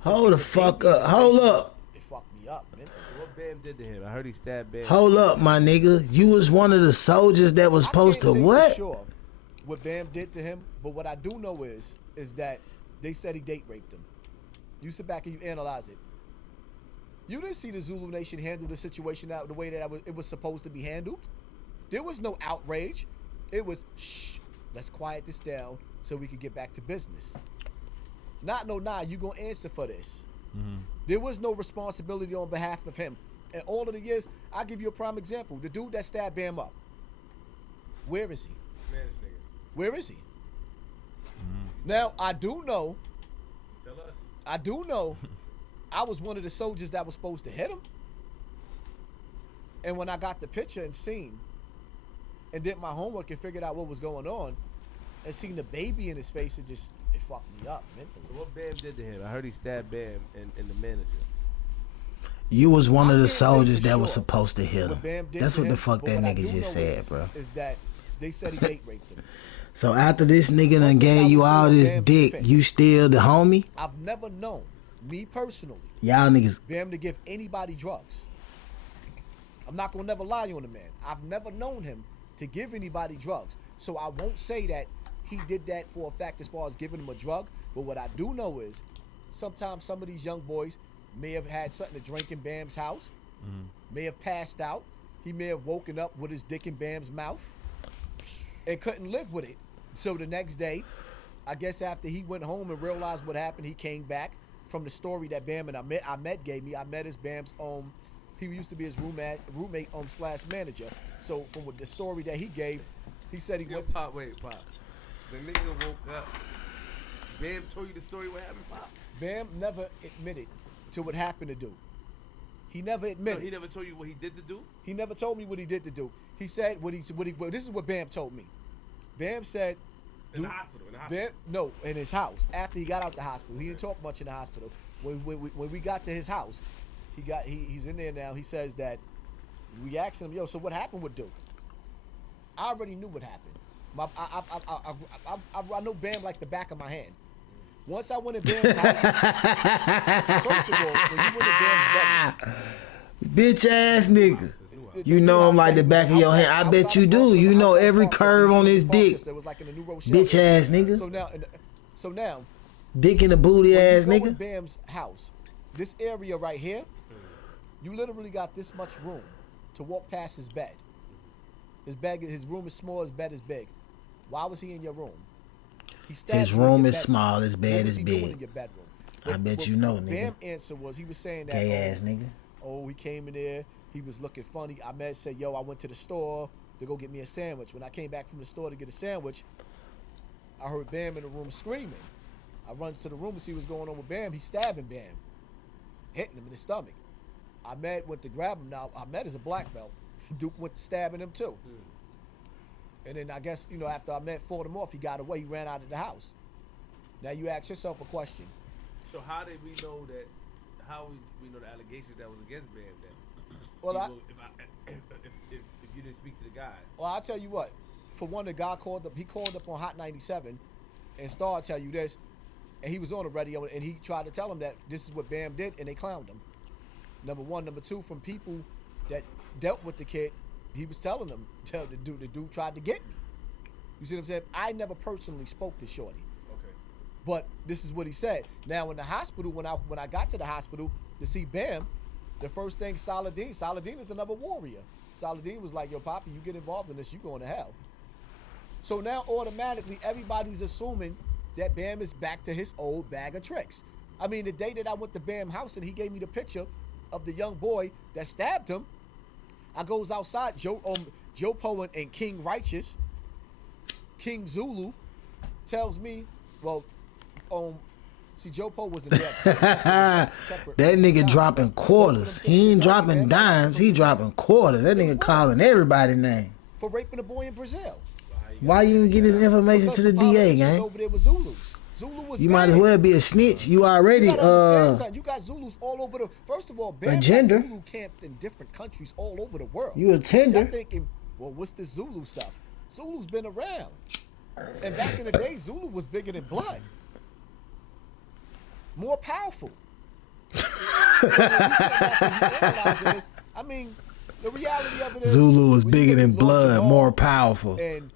Hold the fuck up. Hold up. It fucked me up, man. What Bam did to him? I heard he stabbed Bam. Hold up, my nigga. You was one of the soldiers that was supposed to what? I can't say for sure what Bam did to him, but what I do know is that they said he date raped him. You sit back and you analyze it. You didn't see the Zulu Nation handle the situation out the way that it was supposed to be handled. There was no outrage. It was, shh, let's quiet this down so we can get back to business. You gonna answer for this. There was no responsibility on behalf of him. And all of the years, I'll give you a prime example. The dude that stabbed Bam up, where is he? Spanish nigga. Where is he? Now, I do know. Tell us. I do know I was one of the soldiers that was supposed to hit him. And when I got the picture and seen, and did my homework and figured out what was going on, and seen the baby in his face, it fucked me up mentally. So what Bam did to him? I heard he stabbed Bam and the manager. You was one of the can't say for soldiers that was sure supposed to hit what Bam him. did That's to what the him, fuck but that what I nigga do just know said, bro. Is that they said he date raped him. So after this nigga done gave you all this dick, you still the homie? I've never known, me personally, Y'all niggas. Bam to give anybody drugs. I'm not gonna never lie on the man. I've never known him to give anybody drugs. So I won't say that he did that for a fact as far as giving him a drug. But what I do know is sometimes some of these young boys may have had something to drink in Bam's house, may have passed out. He may have woken up with his dick in Bam's mouth and couldn't live with it. So the next day, I guess after he went home and realized what happened, he came back from the story that Bam and Ahmed gave me. Ahmed is Bam's he used to be his roommate slash manager. So from what the story that he gave, he said he went. Pop. The nigga woke up. Bam told you the story what happened, Pop? Bam never admitted to what happened to do. He never admitted. No, he never told you what he did to do? He never told me what he did to do. He said well, this is what Bam told me. Bam said In the hospital. Bam, no, in his house. After he got out the hospital, he didn't talk much in the hospital. When we got to his house, he's in there now. He says that we asked him, yo, so what happened with Duke? I already knew what happened. I know Bam like the back of my hand. Once I went in Bam's house, first of all, when you went in Bam's bedroom, Bitch ass nigga. You know him like the back of your hand. I bet you do. You know every curve on his dick. Bitch ass nigga. So now, dick in the booty ass when you go in nigga. Bam's house, this area right here, you literally got this much room to walk past his bed. His room is small, his bed is big. Why was he in your room? His room is small, his bed is in big. your bedroom? I bet you know, what nigga. Bam answer was he was saying that Gay ass nigga. he came in there, he was looking funny. Ahmed said, yo, I went to the store to go get me a sandwich. When I came back from the store to get a sandwich, I heard Bam in the room screaming. I runs to the room to see what's going on with Bam. He's stabbing Bam, hitting him in the stomach. Ahmed went to grab him. Now, Ahmed is a black belt. Duke went to stabbing him too. And then I guess, after Ahmed fought him off, he got away. He ran out of the house. Now you ask yourself a question. So how did we know that? How we know the allegations that was against Bam then? Well, if you didn't speak to the guy. Well, I'll tell you what. For one, the guy called up. He called up on Hot 97 and Star tell you this. And he was on the radio and he tried to tell him that this is what Bam did and they clowned him. Number one. Number two, from people that dealt with the kid, he was telling them, the dude tried to get me. You see what I'm saying? I never personally spoke to Shorty. Okay. But this is what he said. Now in the hospital, when I got to the hospital to see Bam, the first thing Saladin is another warrior. Saladin was like, yo, Poppy, you get involved in this, you going to hell. So now automatically everybody's assuming that Bam is back to his old bag of tricks. I mean, the day that I went to Bam's house and he gave me the picture of the young boy that stabbed him, I goes outside, Joe Poe and King Righteous, King Zulu, tells me, see, Joe Poe was in there. That nigga dropping quarters. He ain't dropping dimes. He dropping quarters. That nigga calling everybody name. For raping a boy in Brazil. Why you didn't get his information to the DA, gang? Over there with Zulus. Zulu was you might as well be a snitch. You already you got Zulus all over the. First of all, Bam gender. Zulu camped in different countries all over the world. You a tender? Y'all thinking, well, what's this Zulu stuff? Zulu's been around, and back in the day, Zulu was bigger than blood, more powerful. I mean, the reality of it is Zulu was bigger than blood, more powerful. And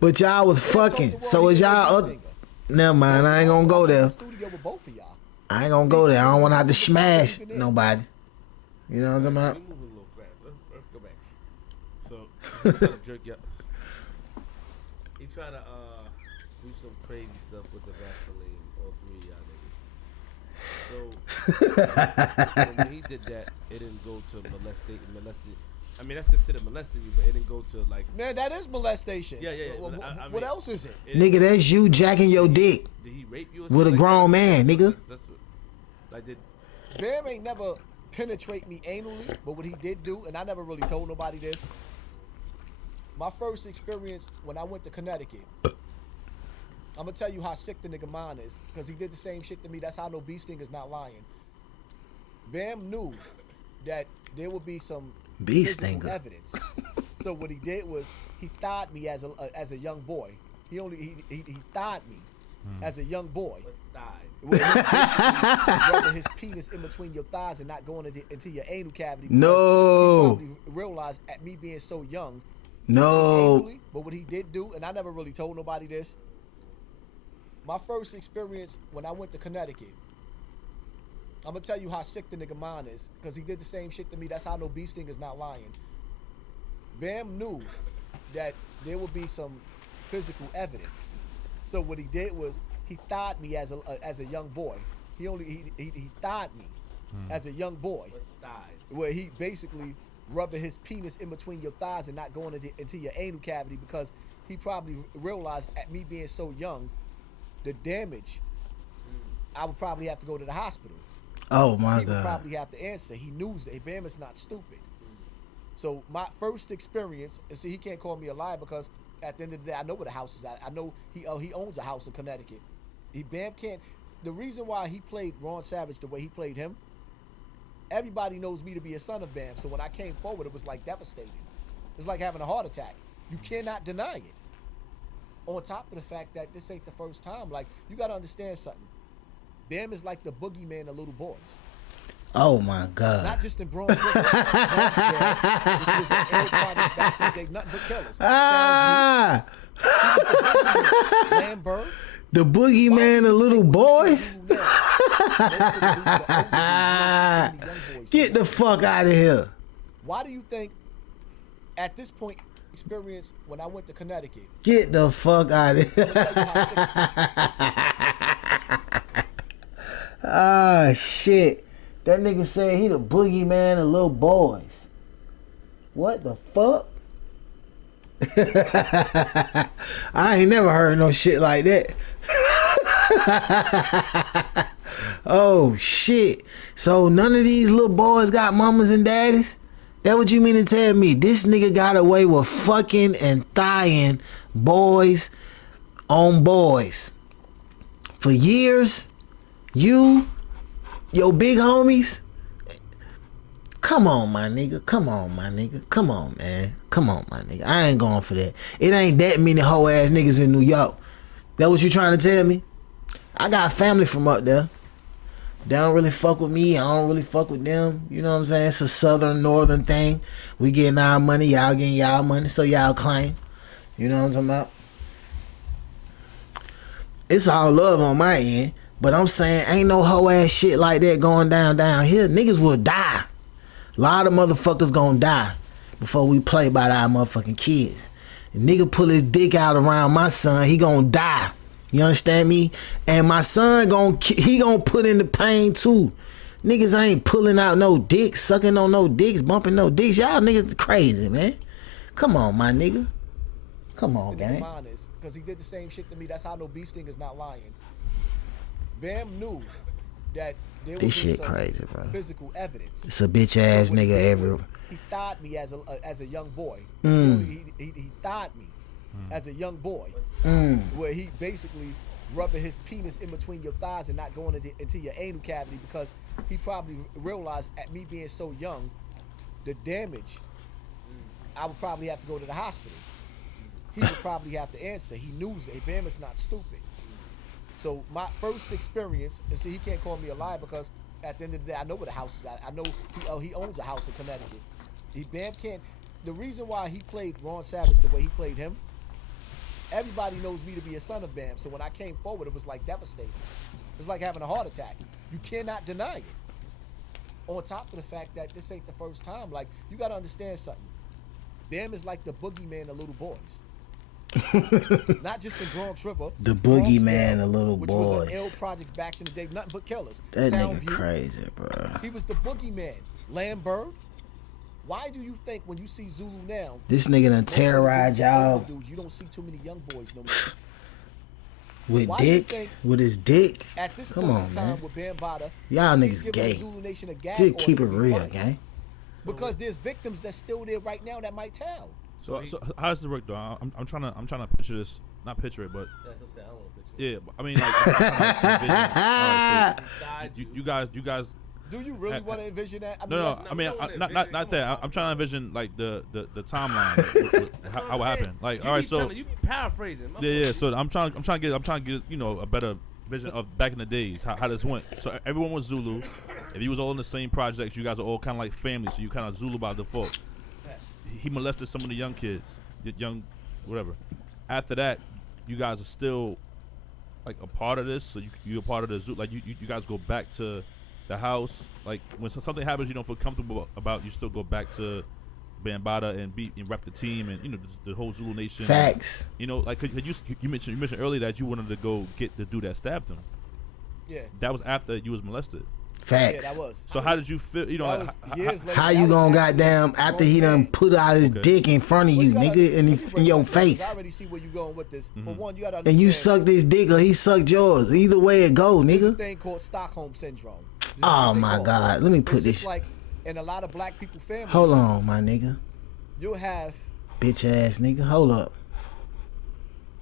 but y'all was fucking. So is y'all other? Never mind. I ain't gonna go there. I ain't gonna go there. I don't want to have to smash nobody. You know what I'm talking about? We moving a little fast. Let's go back. So he trying to jerk you up. He trying to do some crazy stuff with the Vaseline. All three of y'all niggas. So when he did that, it didn't go to molested. I mean, that's considered molesting you, but it didn't go to like. Man, that is molestation. Yeah. What else is it? Nigga, that's you jacking your dick. Did he rape you? Or with a like grown that? man, nigga. That's what, like did. Bam ain't never penetrate me anally, but what he did do, and I never really told nobody this. My first experience when I went to Connecticut, I'm gonna tell you how sick the nigga mind is, because he did the same shit to me. That's how I know Bee Stinger's not lying. Bam knew that there would be some Bee physical Stinger evidence. So what he did was he thawed me as a young boy. He thawed me as a young boy. Well, he basically rubbing his penis in between your thighs and not going into your anal cavity. No. He probably realized at me being so young. No. Anally, but what he did do, and I never really told nobody this. My first experience when I went to Connecticut, I'm gonna tell you how sick the nigga mind is, because he did the same shit to me. That's how I know Bee Stinger's not lying. Bam knew that there would be some physical evidence. So what he did was he thawed me as a young boy. He thawed me as a young boy. Where he basically rubbing his penis in between your thighs and not going into your anal cavity, because he probably realized at me being so young, the damage, I would probably have to go to the hospital. Oh my He would God. probably have to answer. He knew that Bam is not stupid. So my first experience, and see, he can't call me a liar, because at the end of the day, I know where the house is at. I know he owns a house in Connecticut. Bam can't. The reason why he played Ron Savage the way he played him, everybody knows me to be a son of Bam. So when I came forward, it was like devastating. It's like having a heart attack. You cannot deny it. On top of the fact that this ain't the first time, like, you gotta understand something. Bam is like the boogeyman of little boys. Oh my God. Not just in Bronx, which was an Eric Project back in the day, nothing but killers. Ah. Lambert. The boogeyman of little boys. Get the fuck out of here. Why do you think, at this point, experience when I went to Connecticut? Get the fuck out of here. Ah, shit. That nigga said he the boogeyman of little boys. What the fuck? I ain't never heard no shit like that. Oh, shit. So none of these little boys got mamas and daddies? That what you mean to tell me? This nigga got away with fucking and thighing boys on boys for years? You, your big homies? Come on, my nigga. Come on, my nigga. Come on, man. Come on, my nigga. I ain't going for that. It ain't that many hoe ass niggas in New York. That what you trying to tell me? I got family from up there. They don't really fuck with me. I don't really fuck with them. You know what I'm saying? It's a southern, northern thing. We getting our money. Y'all getting y'all money. So y'all claim. You know what I'm talking about? It's all love on my end. But I'm saying ain't no hoe ass shit like that going down here. Niggas will die. A lot of motherfuckers gonna die before we play about our motherfucking kids. A nigga pull his dick out around my son, he gonna die. You understand me? And my son he gonna put in the pain too. Niggas ain't pulling out no dicks, sucking on no dicks, bumping no dicks. Y'all niggas crazy, man. Come on, my nigga. Come on, gang. Because he did the same shit to me. That's how I know Bee Stinger's not lying. Bam knew that there This would shit be some crazy, bro. physical evidence. It's a bitch ass So what he nigga did everywhere. was he thawed me as a young boy. He thawed me as a young boy. Where he basically rubbing his penis in between your thighs and not going into your anal cavity, because he probably realized at me being so young, the damage, I would probably have to go to the hospital. He would probably have to answer. He knew that Bam is not stupid. So my first experience, and see, he can't call me a liar, because at the end of the day, I know where the house is at. I know he owns a house in Connecticut. Bam can't. The reason why he played Ron Savage the way he played him, everybody knows me to be a son of Bam. So when I came forward, it was like devastating. It's like having a heart attack. You cannot deny it. On top of the fact that this ain't the first time, like, you gotta understand something. Bam is like the boogeyman of little boys. Not just in Bronx River. The boogeyman of little which boys. was an L Projects back in the day, nothing but killers. That nigga Soundview. crazy, bro. He was the boogeyman. Lambert. Why do you think when you see Zulu now, This nigga done terrorized y'all. dudes, you don't see too many young boys no more. With Why do you dick? think With his dick? at this Come point on, in time man. with Bambaataa, Y'all he's niggas giving gay. the Zulu Nation a gag Just keep it order to be real, punished? gang. Because there's victims that's still there right now that might tell. So how does this work though? I'm trying to picture this, not picture it, but That's what I'm saying. I don't want to picture. yeah. I mean, like, I'm trying to envision. All right, Beside so you guys. Do you really want to envision that? I mean, No, that's- I mean, not that. I'm trying to envision like the timeline, like, how it happened. Like, all right, so you be paraphrasing. yeah. So I'm trying to get a better vision of back in the days how this went. So everyone was Zulu. If you was all in the same projects, you guys are all kind of like family. So you kind of Zulu by default. He molested some of the young kids, whatever. After that, you guys are still like a part of this. So you're a part of the Zulu. Like you guys go back to the house. Like when something happens you don't feel comfortable about, you still go back to Bambaataa and rep the team and the whole Zulu Nation. Facts. Like could you mentioned earlier that you wanted to go get the dude that stabbed him. Yeah. That was after you was molested. Facts. Yeah, that was. So how did you feel? Years later, How that you was gonna actually goddamn after he grown done man. put out his Okay. dick in front of Well, you, gotta- nigga, let in me your break that down, 'cause face, I already see where you going with this. For one, you gotta and you understand sucked his dick or he sucked yours. Either way it go, there's a nigga. thing called Stockholm syndrome. This is Oh what they my call it. God, let me put It's just this. like in a lot of black people families. Hold on, my nigga, You'll have bitch ass nigga. Hold up.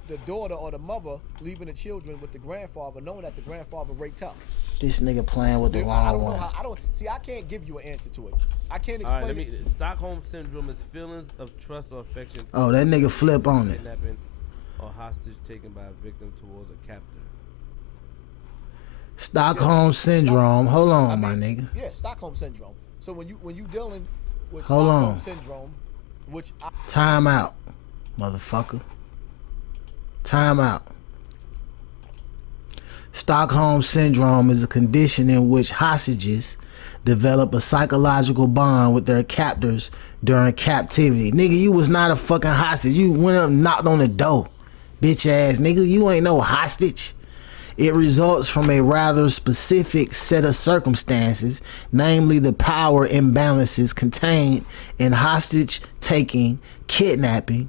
the daughter or the mother leaving the children with the grandfather, knowing that the grandfather raped her. This nigga playing with the Dude, I wrong don't know one. how. I can't give you an answer to it. I can't All right, explain let me. it. Stockholm syndrome is feelings of trust or affection. Oh, that nigga flip on it. Kidnapping or hostage taken by a victim towards a captor. Stockholm syndrome. Hold on, I my mean, nigga. Yeah, Stockholm syndrome. So when you dealing with Hold Stockholm on. syndrome, which Time out, motherfucker. Time out. Stockholm syndrome is a condition in which hostages develop a psychological bond with their captors during captivity. Nigga, you was not a fucking hostage. You went up and knocked on the door. Bitch ass nigga, you ain't no hostage. It results from a rather specific set of circumstances, namely the power imbalances contained in hostage taking, kidnapping,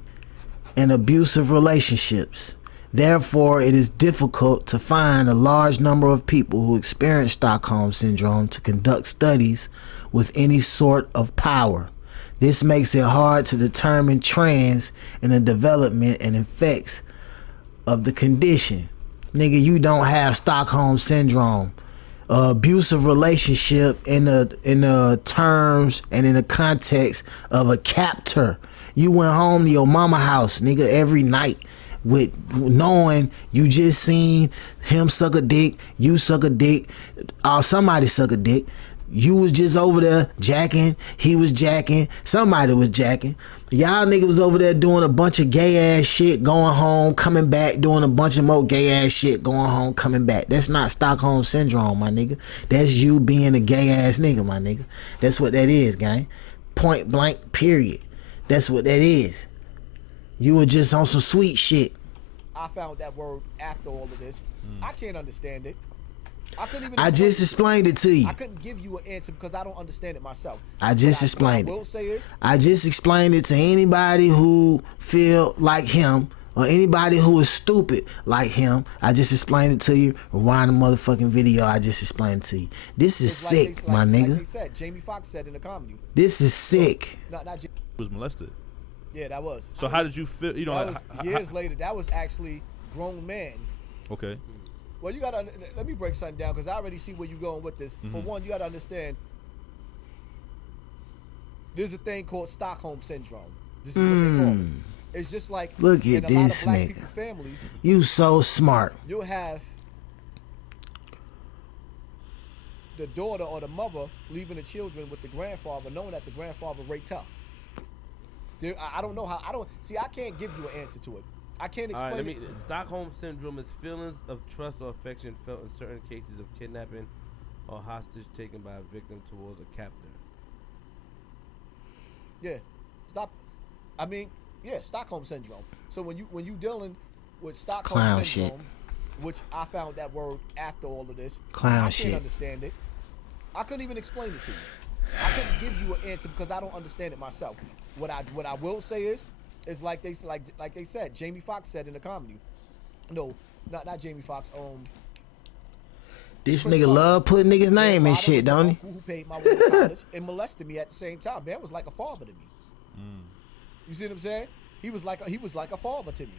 and abusive relationships. Therefore, it is difficult to find a large number of people who experience Stockholm syndrome to conduct studies with any sort of power. This makes it hard to determine trends in the development and effects of the condition. Nigga, you don't have Stockholm syndrome. Abusive relationship in the terms and in the context of a captor. You went home to your mama house, nigga, every night with knowing you just seen him suck a dick, you suck a dick, or somebody suck a dick. You was just over there jacking, he was jacking, somebody was jacking. Y'all niggas was over there doing a bunch of gay ass shit, going home, coming back, doing a bunch of more gay ass shit, going home, coming back. That's not Stockholm syndrome, my nigga. That's you being a gay ass nigga, my nigga. That's what that is, gang. Point blank, period. That's what that is. You were just on some sweet shit. I found that word after all of this. I can't understand it. I couldn't even. I just explained it to you. I couldn't give you an answer because I don't understand it myself. I just explained what I it. will say is, I just explained it to anybody who feel like him or anybody who is stupid like him. I just explained it to you. Rewind the motherfucking video. I just explained it to you. This is it's sick, like my Like nigga. they said, Jamie Foxx said in the comedy. This is sick. Not Jamie. Was molested. Yeah, that was. So how did you feel? That was years later. That was actually grown man. Okay. Well, you gotta let me break something down because I already see where you're going with this. For one, you gotta understand. There's a thing called Stockholm syndrome. This is what they call it. It's just like Look in at a lot this of black nigga. people families, You so smart. you'll have the daughter or the mother leaving the children with the grandfather, knowing that the grandfather raped her. I don't know how. I can't give you an answer to it. I can't All right, explain it. Stockholm syndrome is feelings of trust or affection felt in certain cases of kidnapping or hostage taken by a victim towards a captor. Yeah, Stockholm syndrome. So when you dealing with Stockholm Clown syndrome, which I found that word after all of this, Clown I shit. can't understand it. I couldn't even explain it to you. I couldn't give you an answer because I don't understand it myself. What I will say is like they said, Jamie Foxx said in the comedy. No, not Jamie Foxx. This Chris nigga Tucker. love putting niggas' name and shit, don't he? Who paid my way to college and molested me at the same time. Bam was like a father to me. You see what I'm saying? He was like a father to me.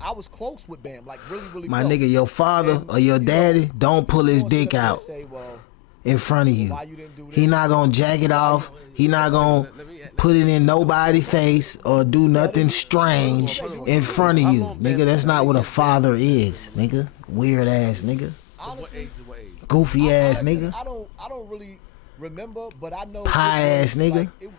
I was close with Bam, like really, really My close. nigga, your father And, or your you know, daddy don't pull his you gonna sit dick up there and out say, well, in front of you. why you didn't do He this? not gonna jack it off. He not gonna put it in nobody's face or do nothing strange in front of you. Nigga, that's not what a father is, nigga. Weird ass nigga. Honestly, What age? Goofy ass honestly, nigga. I don't really remember, but I know Pie it ass was nigga. Like, it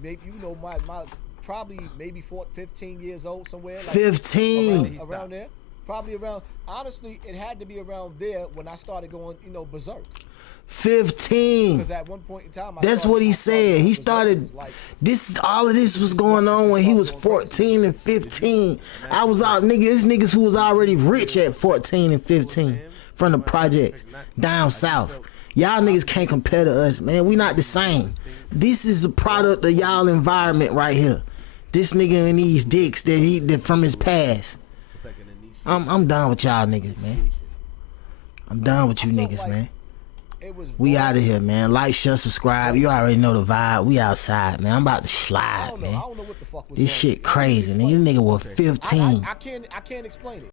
maybe my probably maybe 15 years old somewhere. Like 15. around there. Probably around. Honestly, it had to be around there when I started going, berserk. 15. Because at one point in time, That's what he said. He started. All of this was going on when he was 14 and 15. I was out, nigga. It's niggas who was already rich at 14 and 15 from the project down south. Y'all niggas can't compare to us, man. We not the same. This is a product of y'all environment right here. This nigga and these dicks that he did from his past. I'm done with y'all niggas, man. I'm done with you niggas, man. We out of here, man. Like, share, subscribe. You already know the vibe. We outside, man. I'm about to slide, man. I don't know what the fuck was This going shit on. crazy, nigga. This nigga was 15. I can't explain it.